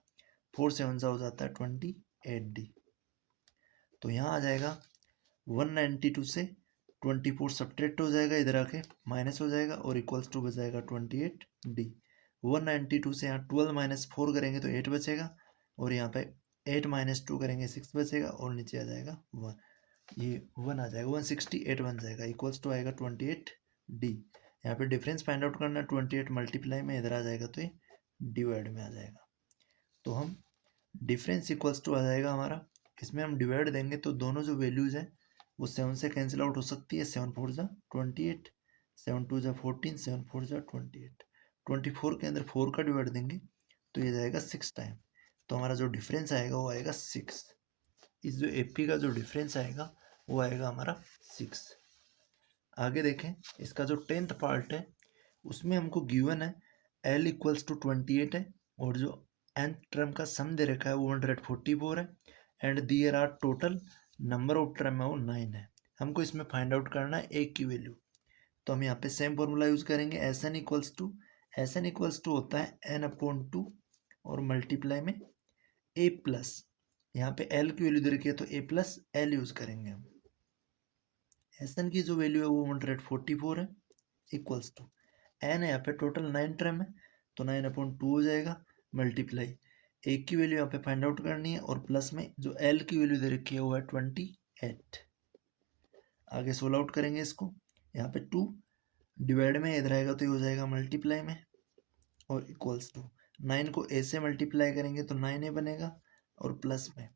4 7 जा हो जाता है 28d। तो यहाँ आ जाएगा 192 से 24 सब्ट्रैक्ट हो जाएगा, इधर आके माइनस हो जाएगा और इक्वल्स टू बचाएगा 28d। 192 से यहाँ 12 -4 करेंगे तो 8 बचेगा और यहाँ पे 8 -2 करेंगे 6 बचेगा और नीचे आ जाएगा 1, ये 1 आ जाएगा 168 बन जाएगा, इक्वल्स टू आएगा 28d। यहाँ पे डिफरेंस फाइंड आउट करना 28 मल्टीप्लाई में इधर आ जाएगा तो ये डिवाइड में आ जाएगा। तो हम डिफरेंस इक्वल्स टू आ जाएगा हमारा, इसमें हम डिवाइड देंगे तो दोनों जो वैल्यूज हैं वो 7 से कैंसिल आउट हो सकती है। 7 4 जा 28, 7 2 जा 14, 7 4 जा 28। 24 के अंदर 4 का डिवाइड देंगे तो ये जाएगा 6 टाइम, तो हमारा जो डिफरेंस आएगा वो आएगा 6। इस जो एपी का जो डिफरेंस आएगा वो आएगा हमारा 6। आगे देखें, इसका जो 10th पार्ट है उसमें हमको गिवन है L इक्वल्स टू 28 है और जो nth टर्म का सम दे रखा है वो 144 है and there are total number of term है वो 9 है। हमको इसमें फाइंड आउट करना है a की वैल्यू, तो हम यहाँ पे सेम फॉर्मूला यूज करेंगे। Sn इक्वल्स टू होता है n/2 और मल्टीप्लाई में a प्लस, यहाँ पे L की वैल्यू दे रखी है तो a प्लस L यूज करेंगे हम। Sn की जो वैल्यू है वो 144 है इक्वल्स टू n है, यहाँ पे टोटल 9 टर्म है तो 9/2 हो जाएगा मल्टीप्लाई a की वैल्यू यहाँ पे फाइंड आउट करनी है और प्लस में जो L की वैल्यू दे रखी है वो है 28। आगे सोल्व आउट करेंगे इसको, यहाँ पे 2 डिवाइड में इधर आएगा तो ये हो जाएगा मल्टीप्लाई में और इक्वल्स टू 9 को a से मल्टीप्लाई करेंगे तो 9a बनेगा और प्लस में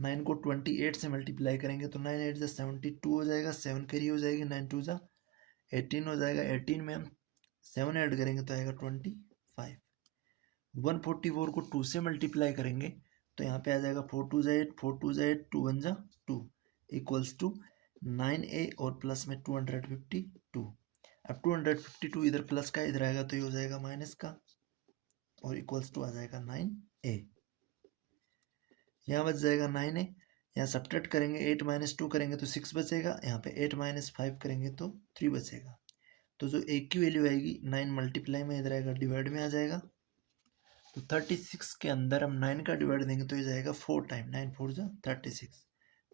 9 को 28 से मल्टीप्लाई करेंगे तो 9 8 जा 72 हो जाएगा, 7 कैरी हो जाएगी, 9 2 जा 18 हो जाएगा। 18 में हम 7 ऐड करेंगे तो आएगा 25। 144 को 2 से मल्टीप्लाई करेंगे तो यहाँ पे आ जाएगा 4 2 जा 8, 4 2 जा 8, 2 1 जा 2 इक्वल्स टू 9a और प्लस में 252। अब 252 इधर प्लस का इधर आएगा तो ये हो जाएगा माइनस का और इक्वल्स टू आ जाएगा 9a। यहाँ बच जाएगा 9a, यहाँ सब्ट्रैक्ट करेंगे 8 -2 करेंगे तो 6 बचेगा, यहाँ पे 8 -5 करेंगे तो 3 बचेगा। तो जो a की वैल्यू आएगी 9 मल्टीप्लाई में इधर आएगा डिवाइड में आ जाएगा, तो 36 के अंदर हम 9 का डिवाइड देंगे तो ये जाएगा 4 टाइम, 9 4 जा 36।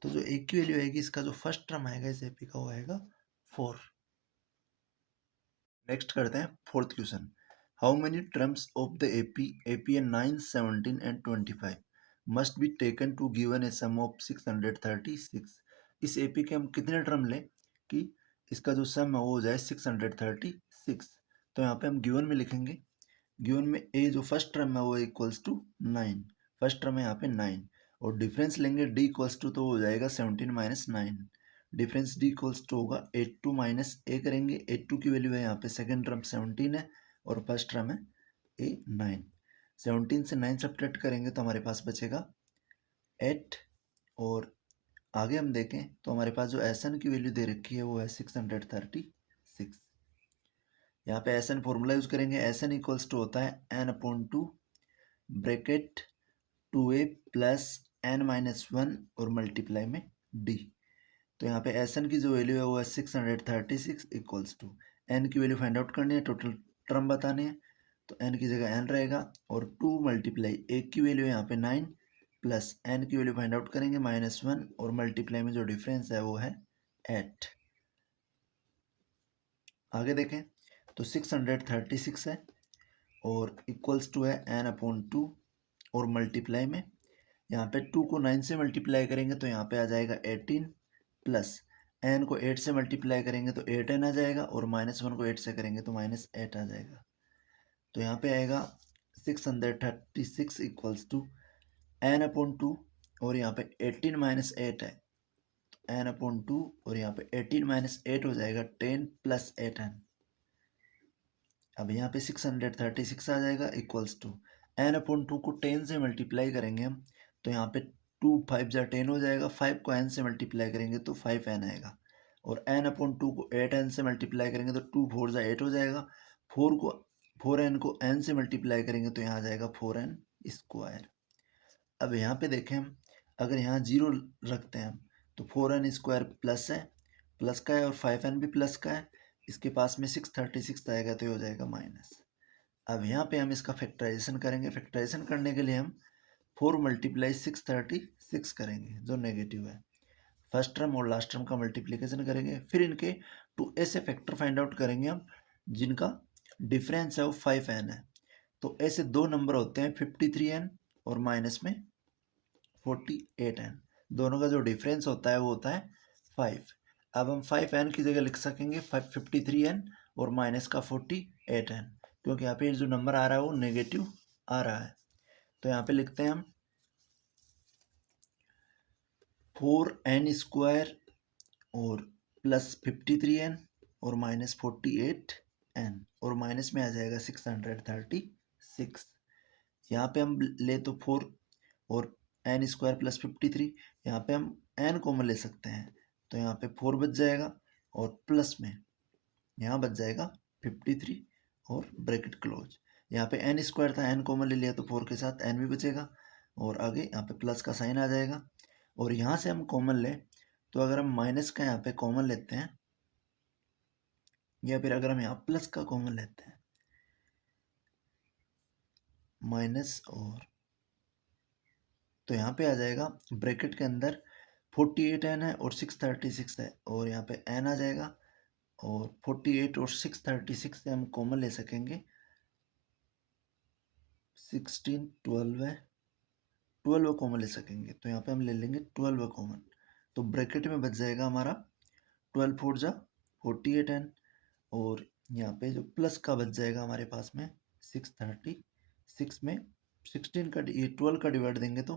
तो जो a की वैल्यू आएगी इसका जो फर्स्ट टर्म आएगा इस एपी का वो आएगा 4। नेक्स्ट करते हैं fourth question. How many terms of the APN 9 17 and 25 must be taken to given a sum of 636। इस एपी के हम कितने टर्म लें कि इसका जो सम है वो हो जाए 636। तो यहाँ पे हम गिवन में लिखेंगे, गिवन में ए जो फर्स्ट टर्म है वो इक्वल्स टू 9, फर्स्ट टर्म है यहाँ पे 9 और डिफरेंस लेंगे डी इक्वल्स टू तो हो जाएगा 17 - 9। डिफरेंस डी इक्वल्स टू होगा 82 माइनस ए करेंगे, 82 की वैल्यू है यहाँ पे सेकंड टर्म 17 है और फर्स्ट टर्म है ए 9। 17 से 9 सब्ट्रैक्ट करेंगे तो हमारे पास बचेगा 8 और आगे हम देखें तो हमारे पास जो Sn की वैल्यू दे रखी है वो है 636। यहाँ पे Sn फॉर्मूला यूज करेंगे, Sn इक्वल्स टू होता है n/2 bracket 2a plus n-1 और मल्टीप्लाई में d। तो यहाँ पे Sn की जो वैल्यू है वो है 636 इक्वल्स टू n की वैल्यू फाइंड आउट करनी है, टोटल टर्म बताने हैं तो n की जगह n रहेगा और 2 मल्टीप्लाई a की वैल्यू यहाँ पे 9 प्लस n की वैल्यू फाइंड आउट करेंगे -1 और मल्टीप्लाई में जो डिफरेंस है वो है 8। आगे देखें तो 636 है और इक्वल्स टू है n/2 और मल्टीप्लाई में यहाँ पे 2 को 9 से मल्टीप्लाई करेंगे तो यहाँ पे आ जाएगा 18 प्लस एन को 8 से मल्टीप्लाई करेंगे तो 8n आ जाएगा, और -1 को 8 से करेंगे तो -8 आ जाएगा। तो यहाँ पे आएगा 636 इक्वल्स टू n/2, और यहाँ पे 18 - 8 है, n/2, और यहाँ पे 18 - 8 हो जाएगा 10 + 8n। अब यहाँ पे 636 आ जाएगा इक्वल्स टू n/2 को 10 से मल्टीप्लाई करेंगे हम, तो यहाँ पे 2 5 जा 10 हो जाएगा, 5 को n से मल्टीप्लाई करेंगे तो 5n आएगा, और n/2 को 8n से मल्टीप्लाई करेंगे तो 2 4 जा 8 हो जाएगा, 4n को n से मल्टीप्लाई करेंगे तो यहाँ आ जाएगा 4n²। अब यहाँ पे देखें हम, अगर यहाँ 0 रखते हैं हम, तो 4n² प्लस है, प्लस का है, और 5n भी प्लस का है, इसके पास में 636 आएगा तो ये हो जाएगा माइनस। अब यहाँ पे हम इसका फैक्टराइजेशन करेंगे। फैक्टराइजेशन करने के लिए हम 4 × 636 करेंगे जो नेगेटिव है। फर्स्ट टर्म और लास्ट टर्म का मल्टीप्लिकेशन करेंगे, फिर इनके 2 ऐसे फैक्टर फाइंड आउट करेंगे हम जिनका डिफरेंस है वो 5n है। तो ऐसे दो नंबर होते हैं 53n और माइनस में 48n, दोनों का जो डिफरेंस होता है वो होता है 5। अब हम 5n की जगह लिख सकेंगे 53n और माइनस का 48n, क्योंकि यहाँ पे जो नंबर आ रहा है वो नेगेटिव आ रहा है। तो यहाँ पे लिखते हैं हम 4n² और प्लस 53n और माइनस 48n, और माइनस में आ जाएगा 636। यहाँ पे हम ले तो 4 और n² प्लस 53, यहाँ पे हम n कॉमन ले सकते हैं, तो यहाँ पे 4 बच जाएगा, और प्लस में यहाँ बच जाएगा 53 और ब्रैकेट क्लोज। यहाँ पे n² था, n कॉमन ले लिया तो 4 के साथ n भी बचेगा, और आगे यहाँ पे प्लस का साइन आ जाएगा। और यहाँ से हम कॉमन लें तो अगर हम माइनस का यहाँ पे कॉमन लेते हैं, या फिर अगर हम यहाँ प्लस का कॉमन लेते हैं, माइनस, और तो यहाँ पे आ जाएगा ब्रैकेट के अंदर 48n है और 636 है, और यहाँ पे n आ जाएगा, और 48 और 636 से हम कॉमन ले सकेंगे 16 12 है, 12 कॉमन ले सकेंगे, तो यहाँ पे हम ले लेंगे 12 कॉमन, तो ब्रैकेट में बच जाएगा हमारा 12 4 जा 48n, और यहाँ पे जो प्लस का बच जाएगा हमारे पास में 636 में 16 का ये 12 का डिवाइड देंगे तो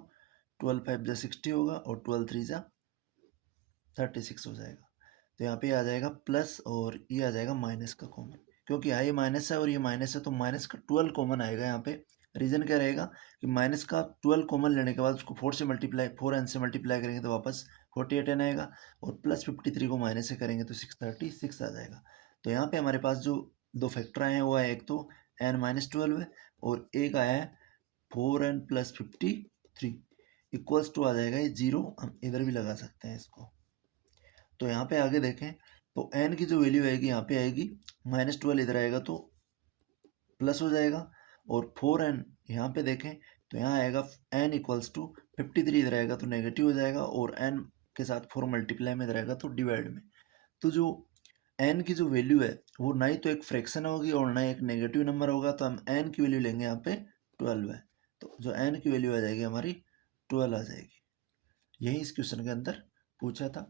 12 5 जा 60 होगा, और 12 3 जा 36 हो जाएगा। तो यहाँ पे आ जाएगा प्लस, और ये आ जाएगा माइनस का कॉमन, क्योंकि यहाँ ये माइनस है और ये माइनस है, तो माइनस का 12 कॉमन आएगा यहाँ पे। रीज़न क्या रहेगा कि माइनस का 12 कॉमन लेने के बाद उसको 4n से मल्टीप्लाई करेंगे तो वापस 48n आएगा, और प्लस 53 को माइनस से करेंगे तो 636 आ जाएगा। तो यहाँ पे हमारे पास जो दो फैक्टर आए हैं वो है, एक तो n-12 है, और एक आया है 4n + 53 इक्वल्स टू आ जाएगा ये 0, हम इधर भी लगा सकते हैं इसको। तो यहाँ पे आगे देखें तो n की जो वैल्यू आएगी यहाँ पे आएगी -12, इधर आएगा तो प्लस हो जाएगा, और 4n यहाँ पे देखें तो यहाँ आएगा n = 53, इधर आएगा तो नेगेटिव हो जाएगा, और n के साथ 4 मल्टीप्लाई में इधर आएगा तो डिवाइड में। तो जो n की जो वैल्यू है वो ना ही तो एक फ्रैक्शन होगी और ना एक नेगेटिव नंबर होगा, तो हम n की वैल्यू लेंगे यहाँ पे 12 है, तो जो n की वैल्यू आ जाएगी हमारी 12 आ जाएगी। यही इस क्वेश्चन के अंदर पूछा था।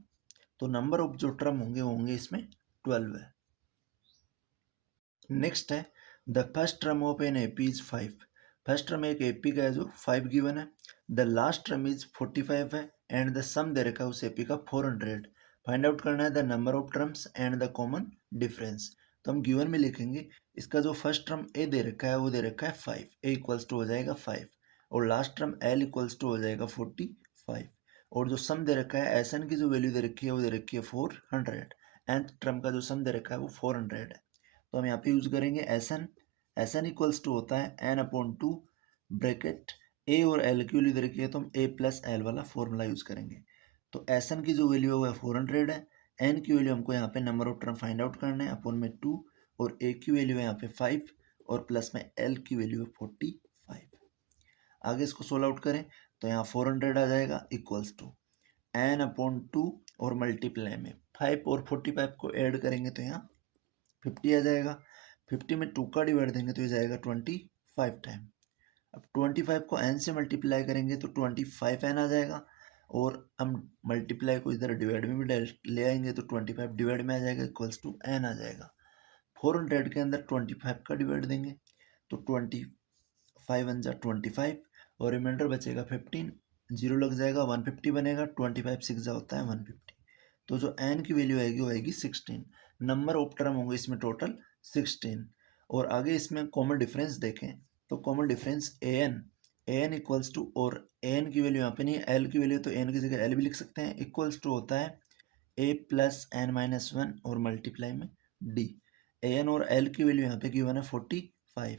तो नंबर ऑफ जो टर्म होंगे वो होंगे इसमें 12 है। नेक्स्ट है the first term of an AP is 5। First term एक एपी का है जो 5 गिवन है। द लास्ट टर्म इज 45 है, एंड द सम दे रखा है उस एपी का 400। फाइंड आउट करना है the number of terms and the common difference. तो हम गिवन में लिखेंगे इसका जो फर्स्ट टर्म ए दे रखा है वो दे रखा है 5, ए इक्वल्स टू हो जाएगा 5, और last term L equals to हो जाएगा 45, और जो सम दे रखा है एस एन की जो वैल्यू दे रखी है वो दे रखी है 400। nth टर्म का जो सम दे रखा है वो 400 है, तो हम यहाँ पे यूज करेंगे एस एन इक्वल्स टू होता है n/2 ब्रैकेट ए और एल की वैल्यू दे रखी है तो हम a + l वाला फॉर्मूला यूज करेंगे। तो एस एन की जो वैल्यू है वो 400 है, एन की वैल्यू हमको यहाँ पे number of term find out करना है, अपॉन में 2, और ए की वैल्यू है यहाँ पे 5, और प्लस में एल की वैल्यू है 45। आगे इसको सोल्व आउट करें तो यहाँ 400 आ जाएगा इक्वल्स टू n/2 और मल्टीप्लाई में 5 और 45 को ऐड करेंगे तो यहाँ 50 आ जाएगा। 50 में 2 का डिवाइड देंगे तो ये जाएगा 25 टाइम। अब 25 को n से मल्टीप्लाई करेंगे तो 25n आ जाएगा, और हम मल्टीप्लाई को इधर डिवाइड में भी डायरेक्ट ले आएंगे तो 25 डिवाइड में आ जाएगा इक्वल्स टू n आ जाएगा। 400 के अंदर 25 का डिवाइड देंगे तो 25 वन जा 25 और रिमाइंडर बचेगा 15, जीरो लग जाएगा 150 बनेगा, 25 6 जा होता है 150। तो जो n की वैल्यू आएगी वो आएगी 16। नंबर ऑफ टर्म होंगे इसमें टोटल 16। और आगे इसमें कॉमन डिफरेंस देखें तो common difference an equals to, और an की वैल्यू यहाँ पे नहीं है, l की वैल्यू तो n की जगह l भी लिख सकते हैं, इक्वल्स टू होता है a plus n minus one और मल्टीप्लाई में d। an और l की वैल्यू यहाँ पे गिवन है 45।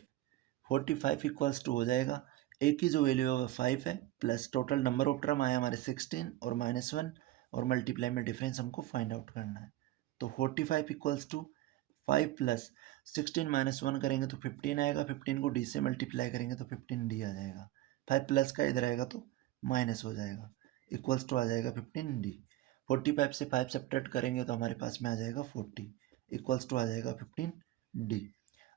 45 इक्वल्स टू हो जाएगा a की जो वैल्यू है वो 5 है, plus total number of term आया हमारे 16 और -1 और मल्टीप्लाई में डिफरेंस हमको फाइंड आउट करना है। तो 45 इक्वल्स टू 5 प्लस 16 माइनस 1 करेंगे तो 15 आएगा, 15 को d से मल्टीप्लाई करेंगे तो 15d आ जाएगा। 5 प्लस का इधर आएगा तो माइनस हो जाएगा, इक्वल्स टू आ जाएगा 15d। 45 से 5 सब्ट्रैक्ट करेंगे तो हमारे पास में आ जाएगा 40, इक्वल्स टू आ जाएगा 15d।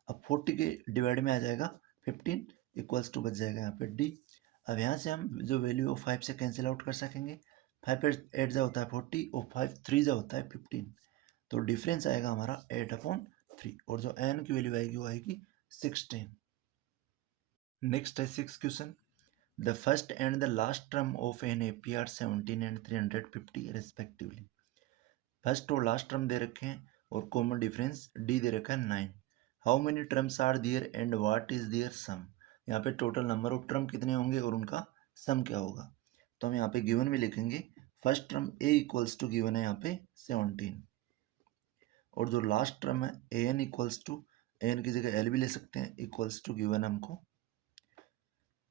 अब 40 के डिवाइड में आ जाएगा 15, इक्वल्स टू बच जाएगा यहाँ पे d। अब यहाँ से हम जो वैल्यू है 5 से कैंसिल आउट कर सकेंगे। 5 8 जा होता है 40 और 5 3 जा होता है 15, तो डिफरेंस आएगा हमारा 8/3 और जो n की वैल्यू आएगी वो आएगी 16। नेक्स्ट है 6 question. The first and the last term of an AP are 17 and 350 respectively. First और लास्ट टर्म दे रखे हैं और कॉमन डिफरेंस d दे रखा है 9। How many terms are there and what is their sum. यहाँ पे टोटल नंबर ऑफ टर्म कितने होंगे और उनका सम क्या होगा। तो हम यहाँ पे गिवन में लिखेंगे first term a equals to given है यहाँ पे 17 और जो लास्ट टर्म है an इक्वल्स टू, an की जगह l भी ले सकते हैं, इक्वल्स टू गिवन हमको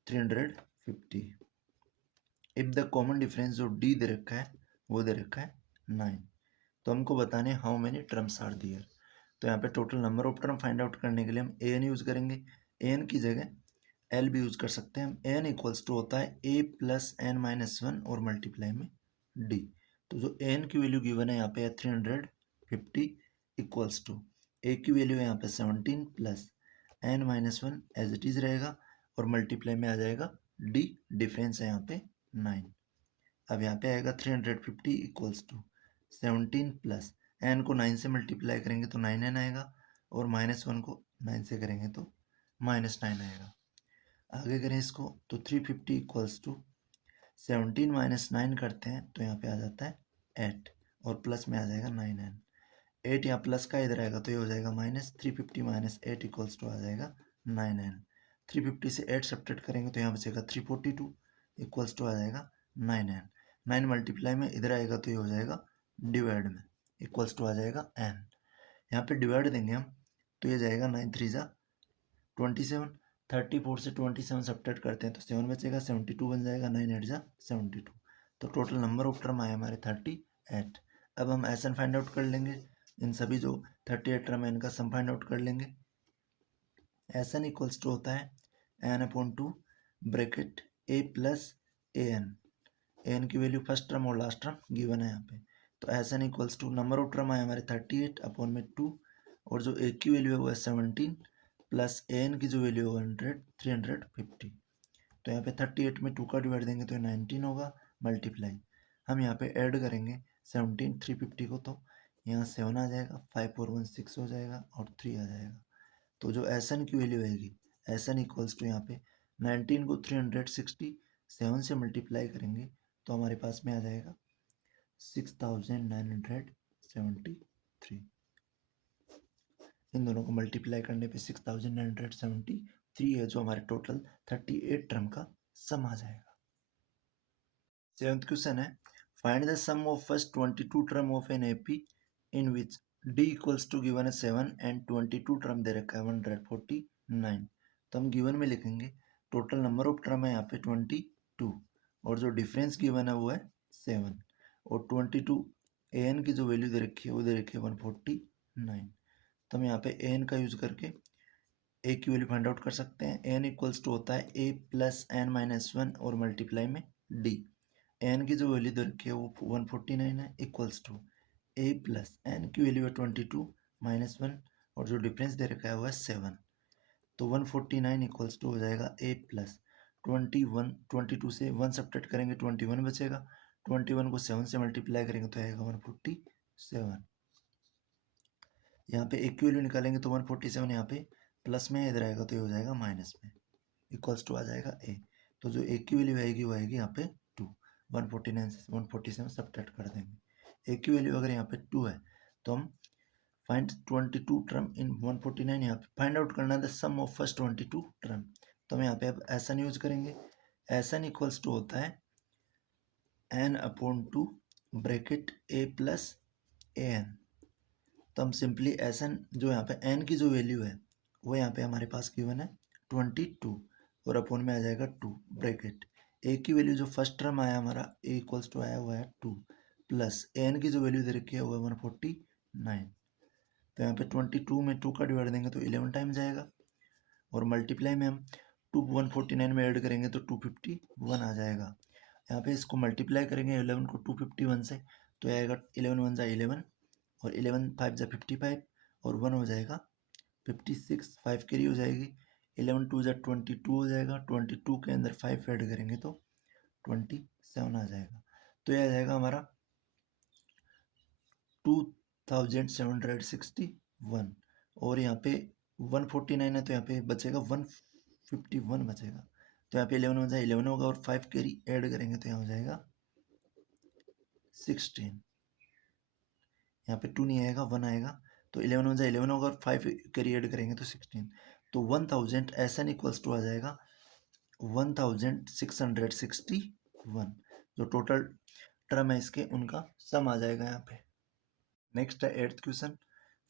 350। इफ द कॉमन डिफरेंस जो d दे रखा है वो दे रखा है 9, तो हमको बताने हाउ मेनी टर्म्स आर दियर। तो यहाँ पे total number of term find out करने के लिए हम an यूज करेंगे, an की जगह l भी यूज कर सकते हैं हम। an इक्वल्स टू होता है a plus n minus one और मल्टीप्लाई में d। तो जो an की वैल्यू गिवन है यहाँ पे 350 इक्वल्स टू a की वैल्यू है यहाँ पे 17 plus n minus one as it is रहेगा और मल्टीप्लाई में आ जाएगा d, डिफरेंस है यहाँ पे 9। अब यहाँ पे आएगा 350 इक्वल्स टू 17 प्लस n को 9 से मल्टीप्लाई करेंगे तो 9n आएगा और -1 को 9 से करेंगे तो -9 आएगा। आगे करें इसको तो 350 इक्वल्स टू 17 माइनस 9 करते हैं तो यहाँ पे आ जाता है 8 और प्लस में आ जाएगा 9n। 8 यहाँ प्लस का इधर आएगा तो ये हो जाएगा माइनस, 350 माइनस 8 इक्वल्स टू आ जाएगा 9n। 350 से 8 सब्ट्रैक्ट करेंगे तो यहाँ बचेगा 342 इक्वल्स टू आ जाएगा 9n। 9 मल्टीप्लाई में इधर आएगा तो ये हो जाएगा डिवाइड में, इक्वल्स टू आ जाएगा n। यहाँ पे डिवाइड देंगे हम तो ये जाएगा 9 3 जा 27, 34 से 27 सब्ट्रैक्ट करते हैं तो 7 बचेगा, 72 बन जाएगा, 9 8 जा 72। तो टोटल नंबर ऑफ टर्म आए हमारे 38। अब हम SN फाइंड आउट कर लेंगे, इन सभी जो 38 टर्म है इनका सम फाइंड आउट कर लेंगे। SN इक्वल्स टू होता है n/2 bracket a plus an की वैल्यू फर्स्ट टर्म और लास्ट टर्म गिवन है यहाँ पे। तो SN equals to number of term आए हमारे 38 अपॉन में 2 और जो a की वैल्यू है वो है 17 प्लस an की जो वैल्यू है 350। तो यहाँ पे 38 में 2 का डिवाइड देंगे तो 19 होगा, मल्टीप्लाई हम यहाँ पे ऐड करेंगे 17 350 को तो यहाँ 7 आ जाएगा, 5 और 1 6 हो जाएगा और 3 आ जाएगा। तो जो SN की वैल्यू आएगी SN इक्वल्स टू यहाँ पे 19 को 367 से मल्टीप्लाई करेंगे तो हमारे पास में आ जाएगा 6973। इन दोनों को मल्टीप्लाई करने पे 6973 है जो हमारे टोटल 38 टर्म का सम आ जाएगा। 7th क्वेश्चन है find the sum of first 22 term of an AP in which d equals to given है 7 एंड 22 टर्म दे रखा है 149। तो हम गिवन में लिखेंगे टोटल नंबर ऑफ टर्म है यहाँ पे 22 और जो डिफरेंस गिवन है वो है 7 और 22 an की जो वैल्यू दे रखी है वो दे रखी है 149। तो हम यहाँ पे an का यूज करके a की वैल्यू फाइंड आउट कर सकते हैं। n इक्वल्स टू होता है a plus n minus one और मल्टीप्लाई में d। n की जो वैल्यू दे रखी है वो 149 है, equals to a plus n की वैल्यू है 22 माइनस वन और जो डिफरेंस दे रखा है वो है 7। तो 149 इक्वल्स टू हो जाएगा a प्लस 21, 22 से 1 सब्ट्रैक्ट करेंगे 21 बचेगा, 21 को 7 से मल्टीप्लाई करेंगे तो आएगा 147। यहाँ पे एक की वैल्यू निकालेंगे तो 147 यहाँ पे प्लस में इधर आएगा तो ये हो जाएगा माइनस में, इक्वल्स टू आ जाएगा ए। तो जो एक की वैल्यू आएगी वो आएगी यहाँ पे 2। 149 से 147 सब्ट्रैक्ट कर देंगे। एक की वैल्यू अगर यहाँ पे 2 है तो हम फाइंड 22 टर्म इन 149, यहाँ पे फाइंड आउट करना है the sum of first 22 term. तो हम यहाँ पे अब एसन यूज करेंगे। एसन इक्वल्स टू होता है n upon 2 bracket a plus A N. तो हम सिंपली एसन जो यहाँ पे n की जो वैल्यू है वो यहाँ पे हमारे पास गिवन है 22 और अपॉन में आ जाएगा 2 ब्रैकेट a की वैल्यू जो फर्स्ट टर्म आया हमारा a इक्वल्स टू आया हुआ है 2 प्लस n की जो वैल्यू दे रखी है वो है 149। तो यहाँ पे 22 में 2 का डिवाइड देंगे तो 11 टाइम जाएगा और मल्टीप्लाई में हम 2 149 में ऐड करेंगे तो 251 आ जाएगा। यहाँ पे इसको मल्टीप्लाई करेंगे 11 को 251 से तो आएगा 11 1 जा 11 और 11 5 जा 55 और 1 हो जाएगा 56, 5 कैरी हो जाएगी, 11 2 जा 22 हो जाएगा, 22 के अंदर 5 ऐड करेंगे तो 27 आ जाएगा। तो यह आ जाएगा हमारा 2761 और यहाँ पे 149 है तो यहाँ पे बचेगा 151 बचेगा। तो यहाँ पे 11 हो जाए 11 होगा और 5 कैरी ऐड करेंगे तो यहाँ हो जाएगा 16। यहाँ पे 2 नहीं आएगा 1 आएगा तो 11 हो जाए 11 होगा और 5 कैरी ऐड करेंगे तो 16। तो 1000 एसन इक्वल्स टू आ जाएगा 1661। जो टोटल टर्म है इसके उनका सम आ जाएगा यहाँ पे। नेक्स्ट है 8th question,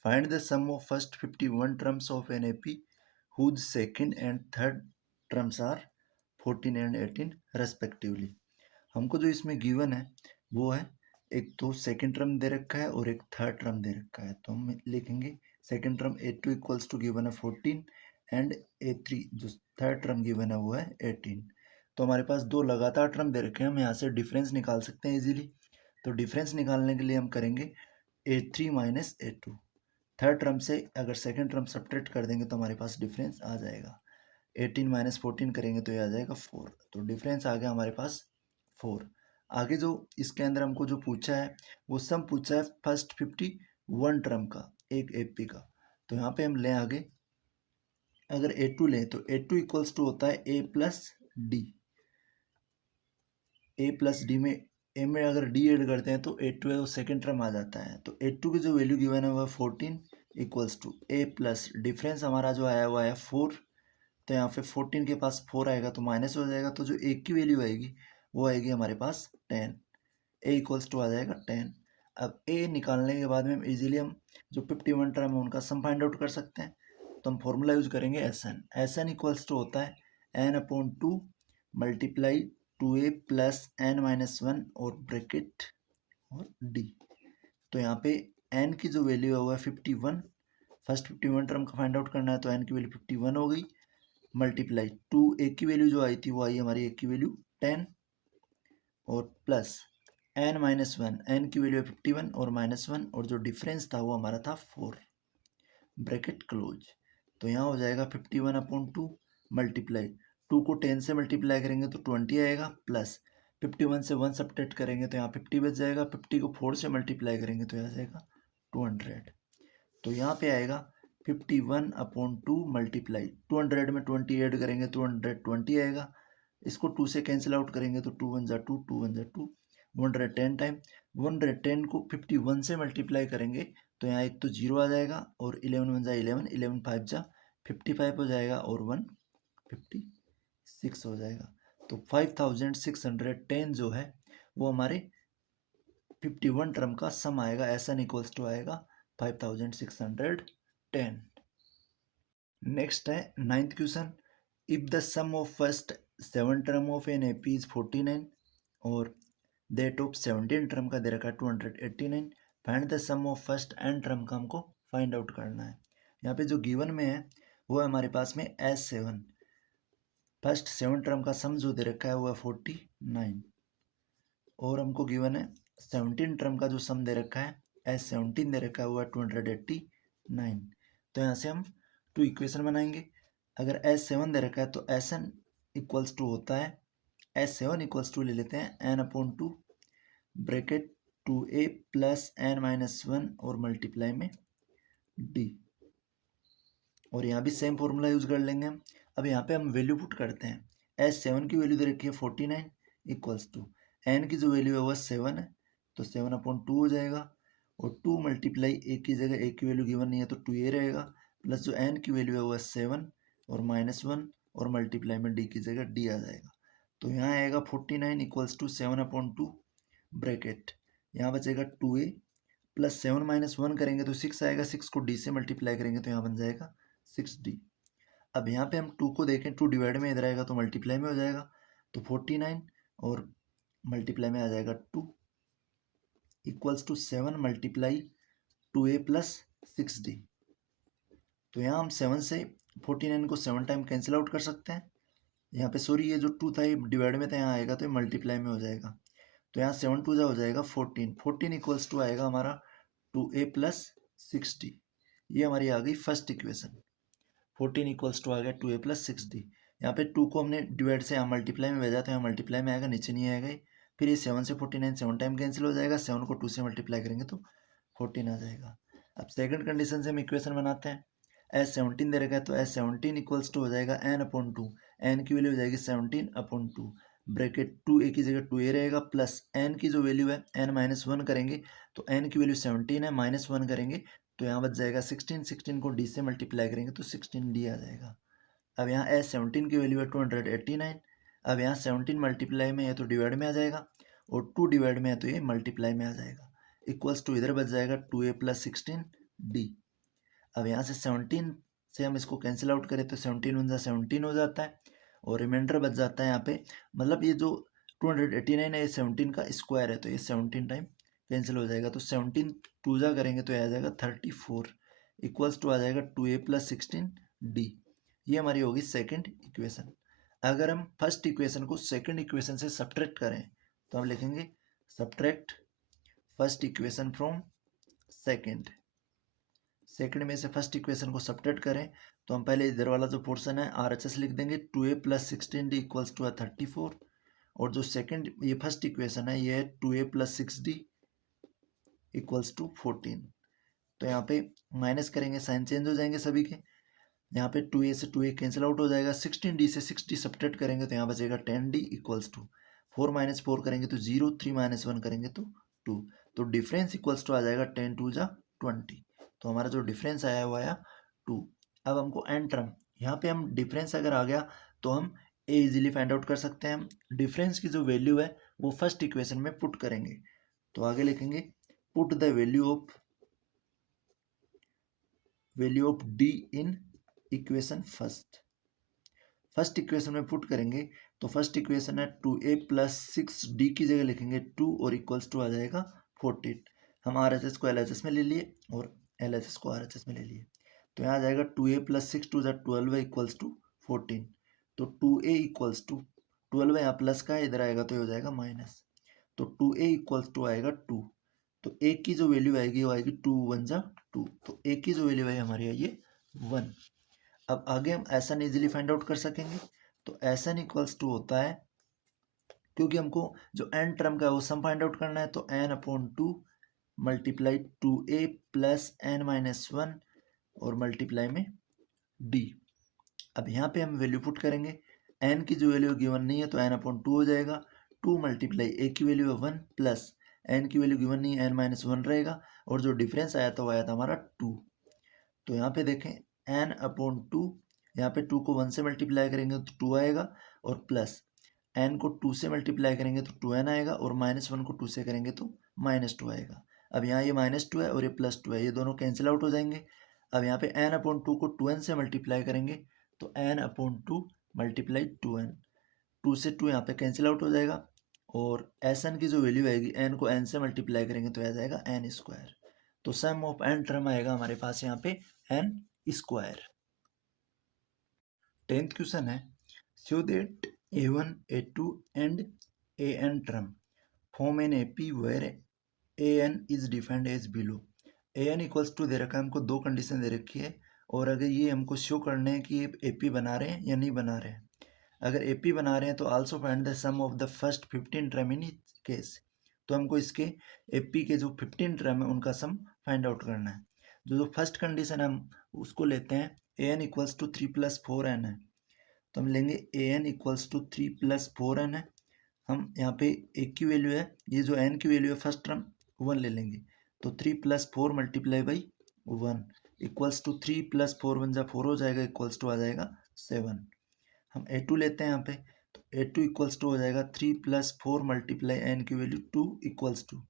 find the sum of first 51 terms of an AP whose second and third terms are 14 and 18 respectively. हमको जो इसमें गिवन है वो है एक तो सेकेंड टर्म दे रखा है और एक थर्ड टर्म दे रखा है। तो हम लिखेंगे second term a2 equals to given है 14 एंड a3 जो थर्ड टर्म गिवन है वो है 18। तो हमारे पास दो लगातार टर्म दे रखे हैं, हम यहाँ से डिफरेंस निकाल सकते हैं इजीली। तो डिफरेंस निकालने के लिए हम करेंगे a3 minus a2। Third term से अगर सेकेंड टर्म सब्ट्रैक्ट कर देंगे तो हमारे पास डिफरेंस आ जाएगा। 18 माइनस 14 करेंगे तो ये आ जाएगा 4। तो डिफरेंस आ गया हमारे पास 4। आगे जो इसके अंदर हमको जो पूछा है वो सम पूछा है फर्स्ट 51 टर्म का एक एपी का। तो यहाँ पे हम लें आगे, अगर a2 लें तो a2 इक्वल्स टू होता है a plus D. a plus D में a में अगर d ऐड करते हैं तो a2 है वो सेकेंड टर्म आ जाता है। तो a2 की जो वैल्यू गिवन है वो है 14 equals to a plus difference हमारा जो आया हुआ है 4। तो यहाँ पे 14 के पास 4 आएगा तो माइनस हो जाएगा। तो जो एक की वैल्यू आएगी वो आएगी हमारे पास 10। a इक्वल्स टू आ जाएगा 10। अब a निकालने के बाद में इजीली हम जो 51 टर्म है उनका सम फाइंड आउट कर सकते हैं। तो हम फॉर्मूला यूज करेंगे एस एन इक्वल्स टू होता है n upon 2 multiply 2a plus n minus 1 और ब्रैकेट और d। तो यहाँ पे n की जो वैल्यू है वो है 51। फर्स्ट 51 टर्म का फाइंड आउट करना है तो n की वैल्यू 51 हो गई मल्टीप्लाई 2 एक की वैल्यू जो आई थी वो आई हमारी एक की वैल्यू 10 और प्लस n माइनस 1, n की वैल्यू है 51 और माइनस 1 और जो डिफरेंस था वो हमारा था 4 ब्रैकेट क्लोज। तो यहाँ हो जाएगा 51 अपॉन 2 मल्टीप्लाई 2 को 10 से मल्टीप्लाई करेंगे तो 20 आएगा प्लस 51 से 1 सब्ट्रैक्ट करेंगे तो यहाँ 50 बच जाएगा। 50 को 4 से मल्टीप्लाई करेंगे तो यहाँ जाएगा 200। तो यहाँ पे आएगा 51 अपॉन 2 मल्टीप्लाई 200 में 20 ऐड करेंगे तो 120 आएगा। इसको 2 से कैंसिल आउट करेंगे तो 2 1 जा 2, 2 1 जा 2, 110 टाइम 110 को 51 से मल्टीप्लाई करेंगे तो यहाँ एक तो 0 आ जाएगा और 11 1 जा 11, 11 5 जा 55 हो जाएगा और 1 56 हो जाएगा। तो 5610 जो है वो हमारे 51 टर्म का सम आएगा। एन इक्वल्स टू आएगा 5610। नेक्स्ट है 9th question, if the sum of first 7 term of an AP is 49 और दैट ऑफ 17 टर्म का दे रखा है 289, find the sum of first N term का हमको फाइंड आउट करना है। यहाँ पे जो गिवन में है वो है हमारे पास में S7। फर्स्ट 7 टर्म का सम जो दे रखा है वो है 49 और हमको गिवन है 17 टर्म का जो सम दे रखा है S17 दे रखा है वो है 289। तो यहाँ से हम 2 इक्वेशन बनाएंगे। अगर S7 दे रखा है तो Sn इक्वल्स टू होता है S7 इक्वल्स टू ले लेते हैं n upon 2 bracket 2a plus n minus 1 और मल्टीप्लाई में d, और यहाँ भी सेम फॉर्मूला यूज कर लेंगे हम। अब यहाँ पे हम वैल्यू पुट करते हैं। S7 की वैल्यू दे रखी है 49 इक्वल्स टू n की जो वैल्यू है वो 7 है, तो 7/2 हो जाएगा, और 2 मल्टीप्लाई a की जगह a की वैल्यू गिवन नहीं है तो 2a रहेगा, प्लस जो n की वैल्यू है वो है 7 और -1 और मल्टीप्लाई में d की जगह d आ जाएगा। तो यहाँ आएगा 49 इक्वल्स टू 7/2 ब्रैकेट, यहाँ बचेगा 2a प्लस 7 माइनस 1 करेंगे तो 6 आएगा, 6 को d से मल्टीप्लाई करेंगे तो यहाँ बन जाएगा 6d। अब यहाँ पे हम 2 को देखें, 2 डिवाइड में इधर आएगा तो मल्टीप्लाई में हो जाएगा, तो 49 और मल्टीप्लाई में आ जाएगा 2 equals to 7 multiply 2a plus 6d। तो यहाँ हम 7 से 49 को 7 टाइम कैंसिल आउट कर सकते हैं। यहाँ पे सॉरी ये जो 2 था ये डिवाइड में था, यहाँ आएगा तो ये मल्टीप्लाई में हो जाएगा, तो यहाँ 7 2 जा हो जाएगा 14, 14 इक्वल्स टू आएगा हमारा 2a प्लस 6d। ये हमारी आ गई फर्स्ट इक्वेशन। 14 इक्वल्स टू आ गया 2a प्लस 6d। यहाँ पे 2 को हमने डिवाइड से यहाँ मल्टीप्लाई में भेजा तो यहाँ मल्टीप्लाई में आएगा, नीचे नहीं आएगा। फिर ये 7 से 49 7 टाइम कैंसिल हो जाएगा, 7 को 2 से मल्टीप्लाई करेंगे तो 14 आ जाएगा। अब सेकंड कंडीशन से हम इक्वेशन बनाते हैं। S17 दे रखा है तो S17 इक्वल्स टू हो जाएगा n/2, n की वैल्यू हो जाएगी 17/2 ब्रैकेट 2a की जगह 2a रहेगा, प्लस n की जो वैल्यू है n-1 करेंगे तो n की वैल्यू 17 है, -1 करेंगे तो यहाँ बच जाएगा 16, 16 को d से मल्टीप्लाई करेंगे तो 16d आ जाएगा। अब यहाँ S17 की वैल्यू है 289। अब यहाँ 17 मल्टीप्लाई में है तो डिवाइड में आ जाएगा, और 2 डिवाइड में है तो ये मल्टीप्लाई में आ जाएगा, इक्वल्स टू इधर बच जाएगा 2a प्लस 16d। अब यहाँ से 17 से हम इसको कैंसिल आउट करें तो 17 1 17 हो जाता है, और रिमाइंडर बच जाता है यहाँ पे, मतलब ये जो 289 है ये 17 का स्क्वायर है तो ये 17 टाइम कैंसिल हो जाएगा, तो 17 2 जा करेंगे तो आ जाएगा 34 इक्वल्स टू आ जाएगा 2a प्लस 16d। ये हमारी होगी सेकंड इक्वेशन। अगर हम फर्स्ट इक्वेशन को सेकंड इक्वेशन से सब्ट्रैक्ट करें तो हम लिखेंगे subtract first equation from second. Second में से फर्स्ट इक्वेशन को सब्ट्रैक्ट करें तो हम पहले इधर वाला जो पोर्शन है RHS लिख देंगे, 2a plus 16d equals to 34, और जो सेकंड ये फर्स्ट इक्वेशन है ये है 2a plus 6d equals to 14। तो यहाँ पे माइनस करेंगे, साइन चेंज हो जाएंगे सभी के, यहाँ पे 2a से 2a कैंसिल आउट हो जाएगा, 16d से 6d सब्ट्रैक्ट करेंगे तो यहाँ बचेगा 10d इक्वल्स टू 4 माइनस 4 करेंगे तो 0, 3 माइनस 1 करेंगे तो 2, तो डिफरेंस इक्वल्स टू आ जाएगा 10 2 जा 20। तो हमारा जो डिफरेंस आया वो आया 2। अब हमको एन टर्म, यहाँ पे हम डिफरेंस अगर आ गया तो हम ए इजीली फाइंड आउट कर सकते हैं। हम डिफरेंस की जो वैल्यू है वो फर्स्ट इक्वेशन में पुट करेंगे, तो आगे लिखेंगे put the value of D in equation first equation में पुट करेंगे तो फर्स्ट इक्वेशन है 2a प्लस 6d की जगह लिखेंगे 2 और इक्वल्स टू आ जाएगा 14। हम RHS को LHS में ले लिए और LHS को RHS में ले लिए, तो यहाँ आ जाएगा 2a प्लस 6 2 12 इक्वल्स टू 14। तो 2a इक्वल्स टू 12 यहाँ प्लस का इधर आएगा तो हो जाएगा माइनस, तो 2a इक्वल्स टू आएगा 2। तो a की जो वैल्यू आएगी वो आएगी 2 1 जा 2, तो a की जो वैल्यू है हमारी है ये 1। अब आगे हम SN इजीली फाइंड आउट कर सकेंगे, तो SN इक्वल्स टू होता है, क्योंकि हमको जो n टर्म का है वो सम फाइंड आउट करना है, तो n/2 multiply 2a plus n-1 और मल्टीप्लाई में d। अब यहाँ पे हम वैल्यू पुट करेंगे, n की जो वैल्यू गिवन नहीं है तो n/2 हो जाएगा, 2 मल्टीप्लाई a की वैल्यू है 1 प्लस n की वैल्यू गिवन नहीं है n-1 रहेगा, और जो डिफरेंस आया था वो आया था हमारा 2। तो यहाँ पे देखें n/2, यहाँ पे 2 को 1 से मल्टीप्लाई करेंगे तो 2 आएगा, और प्लस n को 2 से मल्टीप्लाई करेंगे तो 2n आएगा, और -1 को 2 से करेंगे तो -2 आएगा। अब यहाँ ये -2 है और ये +2 है, ये दोनों कैंसिल आउट हो जाएंगे। अब यहाँ पे n/2 को 2n से मल्टीप्लाई करेंगे तो n/2 मल्टीप्लाई 2n, 2 से 2 यहाँ पे कैंसिल आउट हो जाएगा, और Sn की जो वैल्यू आएगी n को n से मल्टीप्लाई करेंगे तो आ जाएगा n²। तो सम ऑफ n टर्म आएगा हमारे पास यहाँ पे n²। 10th क्वेश्चन है, show that a1 a2 and an term form an AP where an is defined as below। an equals to दे रखा है हमको, दो कंडीशन दे रखी है, और अगर ये हमको शो करने हैं कि ये AP बना रहे हैं या नहीं बना रहे हैं। अगर AP बना रहे हैं तो also find the sum of the first 15 term in each case. तो हमको इसके एपी के जो 15 टर्म है उनका सम फाइंड आउट करना है। जो फर्स्ट कंडीशन हम उसको लेते हैं ए एन इक्वल्स टू 3 + 4n है, तो हम लेंगे ए एन इक्वल्स टू 3 + 4n है। हम यहाँ पे ए की वैल्यू है, ये जो एन की वैल्यू है फर्स्ट टर्म 1 ले लेंगे, तो 3 + 4 × 1 इक्वल्स टू 3 + 4 1 जा 4 हो जाएगा, इक्वल्स टू आ जाएगा 7। हम ए2 लेते हैं यहाँ पे, तो ए2 इक्वल्स टू हो जाएगा 3 + 4 × एन की वैल्यू 2 इक्वल्स टू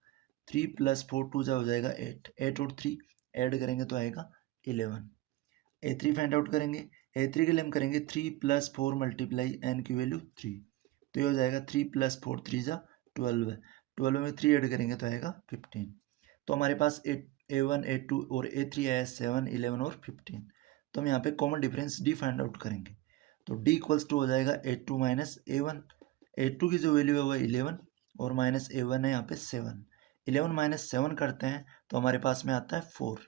3 + 4 2 जा हो जाएगा 8, 8 और 3 ऐड करेंगे तो आएगा 11। ए3 फाइंड आउट करेंगे, ए3 के लिए हम करेंगे 3 + 4 × एन की वैल्यू 3, तो ये हो जाएगा 3 + 4 3 जा 12 है, 12 में 3 ऐड करेंगे तो आएगा 15। तो हमारे पास ए1 ए2 और ए3 आया 7 11 और 15। तो हम यहाँ पे common difference D find out करेंगे, तो डी इक्वल्स टू हो जाएगा ए2 - ए1। ए2 की जो वैल्यू है वो 11 और माइनस ए1 है यहाँ पे 7। 11 - 7 करते हैं तो हमारे पास में आता है 4।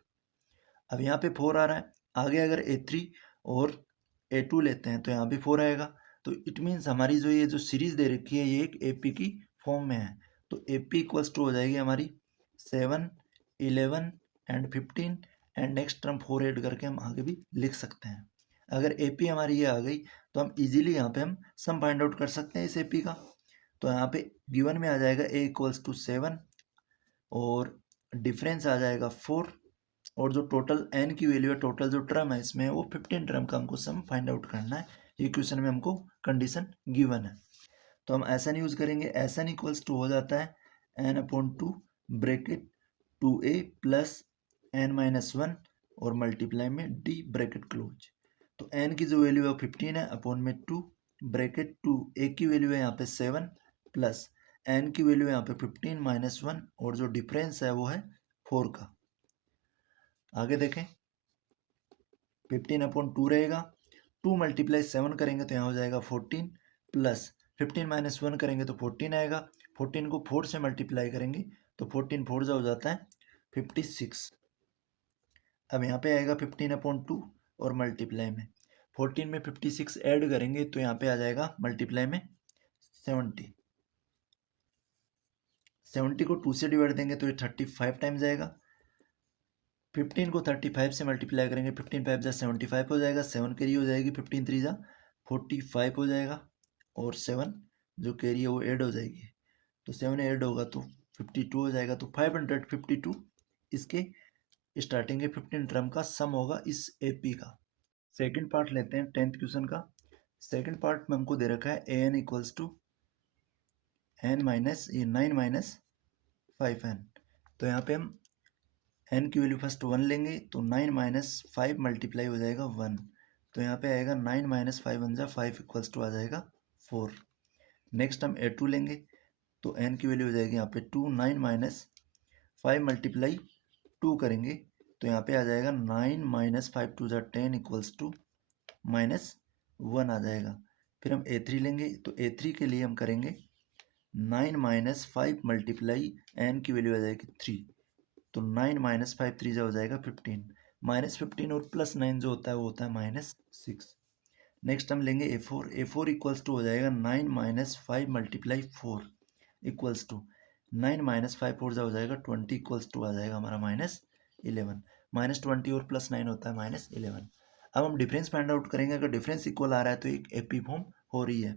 अब यहाँ पे 4 आ रहा है, आगे अगर ए3 और ए2 लेते हैं तो यहाँ भी 4 आएगा। तो इट मीन्स हमारी जो ये जो सीरीज दे रखी है ये एक एपी की फॉर्म में है, तो एपी इक्वल्स टू हो जाएगी हमारी 7 11 and 15 and next term 4 add करके हम आगे भी लिख सकते हैं। अगर एपी हमारी ये आ गई तो हम इजीली यहाँ पे हम सम फाइंड आउट कर सकते हैं इस एपी का। तो यहाँ पे गिवन में आ जाएगा ए इक्वल्स टू 7 और डिफरेंस आ जाएगा 4 और जो टोटल एन की वैल्यू है, टोटल जो टर्म है इसमें वो 15 टर्म का हमको सम फाइंड आउट करना है। ये क्वेश्चन में हमको कंडीशन गिवन है, तो हम एस एन यूज करेंगे। एस एन इक्वल्स टू हो जाता है n/2 ब्रैकेट 2a + n-1 और मल्टीप्लाई में d ब्रैकेट क्लोज। तो n की जो वैल्यू है वो 15 है, अपॉन में 2 ब्रैकेट 2 a की वैल्यू है यहाँ पे 7 प्लस n की वैल्यू है यहाँ पे 15 - 1 और जो डिफरेंस है वो है 4 का। आगे देखें, 15/2 रहेगा, 2 × 7 करेंगे तो यहाँ हो जाएगा 14 प्लस 15 - 1 करेंगे तो 14 आएगा, 14 को 4 से मल्टीप्लाई करेंगे तो 14 4 जा हो जाता है 56। अब यहाँ पे आएगा 15/2 और मल्टीप्लाई में 14 में 56 ऐड करेंगे तो यहाँ पे आ जाएगा मल्टीप्लाई में 70। 70 को 2 से डिवाइड देंगे तो ये 35 टाइम्स आएगा। 15 को 35 से मल्टीप्लाई करेंगे, 15 5 जा 75 हो जाएगा, 7 कैरी हो जाएगी, 15 3 जा 45 हो जाएगा और 7 जो कैरी है वो ऐड हो जाएगी, तो 7 ऐड होगा तो 52 हो जाएगा। तो 552 इसके स्टार्टिंग के 15 टर्म का सम होगा इस एपी का। सेकंड पार्ट लेते हैं 10th क्वेश्चन का। सेकंड पार्ट में हमको दे रखा है A N equals to n minus ये 9 - 5n। तो यहाँ पे हम n की वैल्यू फर्स्ट 1 लेंगे तो 9 - 5 मल्टीप्लाई हो जाएगा 1, तो यहाँ पे आएगा 9 - 5 1 जा 5 इक्वल्स टू आ जाएगा 4। नेक्स्ट हम a2 लेंगे तो n की वैल्यू हो जाएगी यहाँ पे 2, 9 - 5 मल्टीप्लाई 2 करेंगे तो यहाँ पे आ जाएगा 9 - 5 2 जा 10 इक्वल्स टू -1 आ जाएगा। फिर हम a3 लेंगे तो a3 के लिए हम करेंगे 9 - 5 मल्टीप्लाई n की वैल्यू आ जाएगी 3, तो 9 - 5 3 जा हो जाएगा 15, -15 और +9 जो होता है वो होता है -6। नेक्स्ट हम लेंगे a4, a4 इक्वल्स टू हो जाएगा 9 - 5 मल्टीप्लाई 4 इक्वल्स टू 9 - 5 4 जा हो जाएगा 20 इक्वल्स टू आ जाएगा हमारा -11, -20 और +9 होता है -11। अब हम डिफरेंस फाइंड आउट करेंगे, अगर डिफरेंस इक्वल आ रहा है तो एक एपी फॉर्म हो रही है,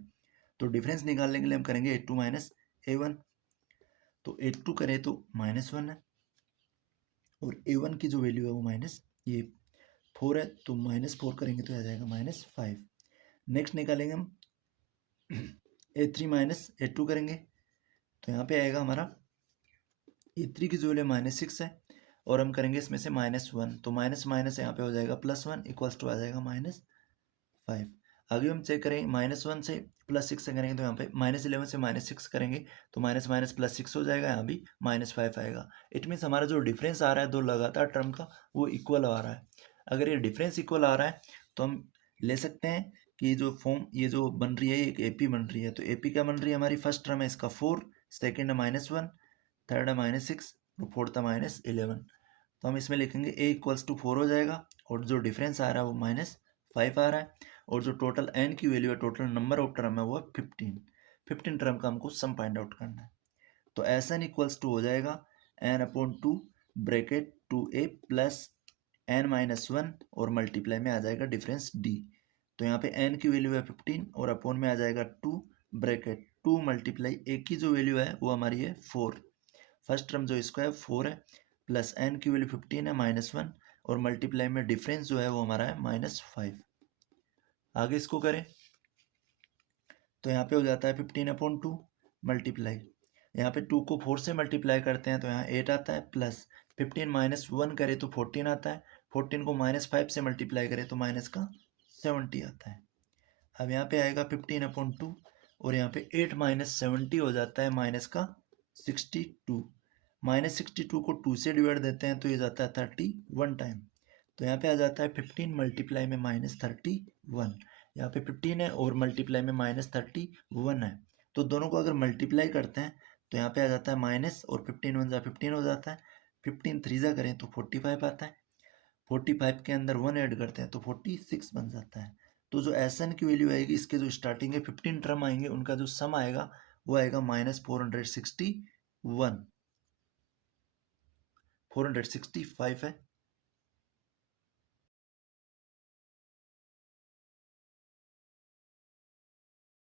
तो डिफरेंस निकालने के लिए हम करेंगे a2 - a1, तो a2 करें तो -1 है और a1 की जो वैल्यू है वो ये 4 है, तो -4 करेंगे तो आ जाएगा -5। नेक्स्ट निकालेंगे हम a3 - a2 करेंगे तो यहाँ पे आएगा हमारा a3 की जो वैल्यू -6 है और हम करेंगे इसमें से -1, तो माइनस माइनस यहाँ पे हो जाएगा +1 इक्वल्स टू आ जाएगा -5। आगे हम चेक करें -1 से +6 से करेंगे तो यहाँ पे -11 से -6 करेंगे तो माइनस माइनस +6 हो जाएगा, यहाँ भी -5 आएगा। इट मीन्स हमारा जो डिफरेंस आ रहा है दो लगातार टर्म का वो इक्वल आ रहा है। अगर ये डिफरेंस इक्वल आ रहा है तो हम ले सकते हैं कि जो फॉर्म ये जो बन रही है एक एपी बन रही है, तो एपी क्या बन रही है हमारी, फर्स्ट टर्म है इसका 4, सेकेंड है -1, थर्ड है -6 और फोर्थ है -11। तो हम इसमें लिखेंगे a इक्वल्स टू 4 हो जाएगा और जो डिफरेंस आ रहा है वो -5 आ रहा है और जो टोटल n की वैल्यू है, टोटल नंबर ऑफ टर्म है वो 15 टर्म का हमको सम फाइंड आउट करना है। तो एस एन इक्वल्स टू हो जाएगा N upon two bracket 2a plus n minus one और मल्टीप्लाई में आ जाएगा डिफरेंस d। तो यहाँ पे n की वैल्यू है 15 और अपॉन में आ जाएगा 2 ब्रैकेट 2 मल्टीप्लाई a की जो वैल्यू है वो हमारी है 4। फर्स्ट टर्म जो इसका है 4 है प्लस n की वैल्यू 15 है माइनस वन और मल्टीप्लाई में डिफरेंस जो है वो हमारा है -5। आगे इसको करें तो यहाँ पे हो जाता है 15 अपॉन 2 मल्टीप्लाई, यहाँ पे 2 को 4 से मल्टीप्लाई करते हैं तो यहाँ 8 आता है प्लस 15 माइनस 1 करें तो 14 आता है, 14 को -5 से मल्टीप्लाई करें तो माइनस का 70 आता है। अब यहाँ पे आएगा 15 अपॉन 2 और यहाँ पे 8 माइनस 70 हो जाता है माइनस का 62। -62 को 2 से डिवाइड देते हैं तो ये जाता है 31 टाइम। तो यहाँ पे आ जाता है 15 मल्टीप्लाई में -31। यहाँ पे 15 है और मल्टीप्लाई में -31 है, तो दोनों को अगर मल्टीप्लाई करते हैं तो यहाँ पे आ जाता है माइनस और 15 वन जा 15 हो जाता है, 15 थ्री जा करें तो 45 आता है, 45 के अंदर 1 ऐड करते हैं तो 46 बन जाता है। तो जो एस एन की वैल्यू आएगी इसके जो स्टार्टिंग है 15 टर्म आएंगे उनका जो सम आएगा वो आएगा -465 है।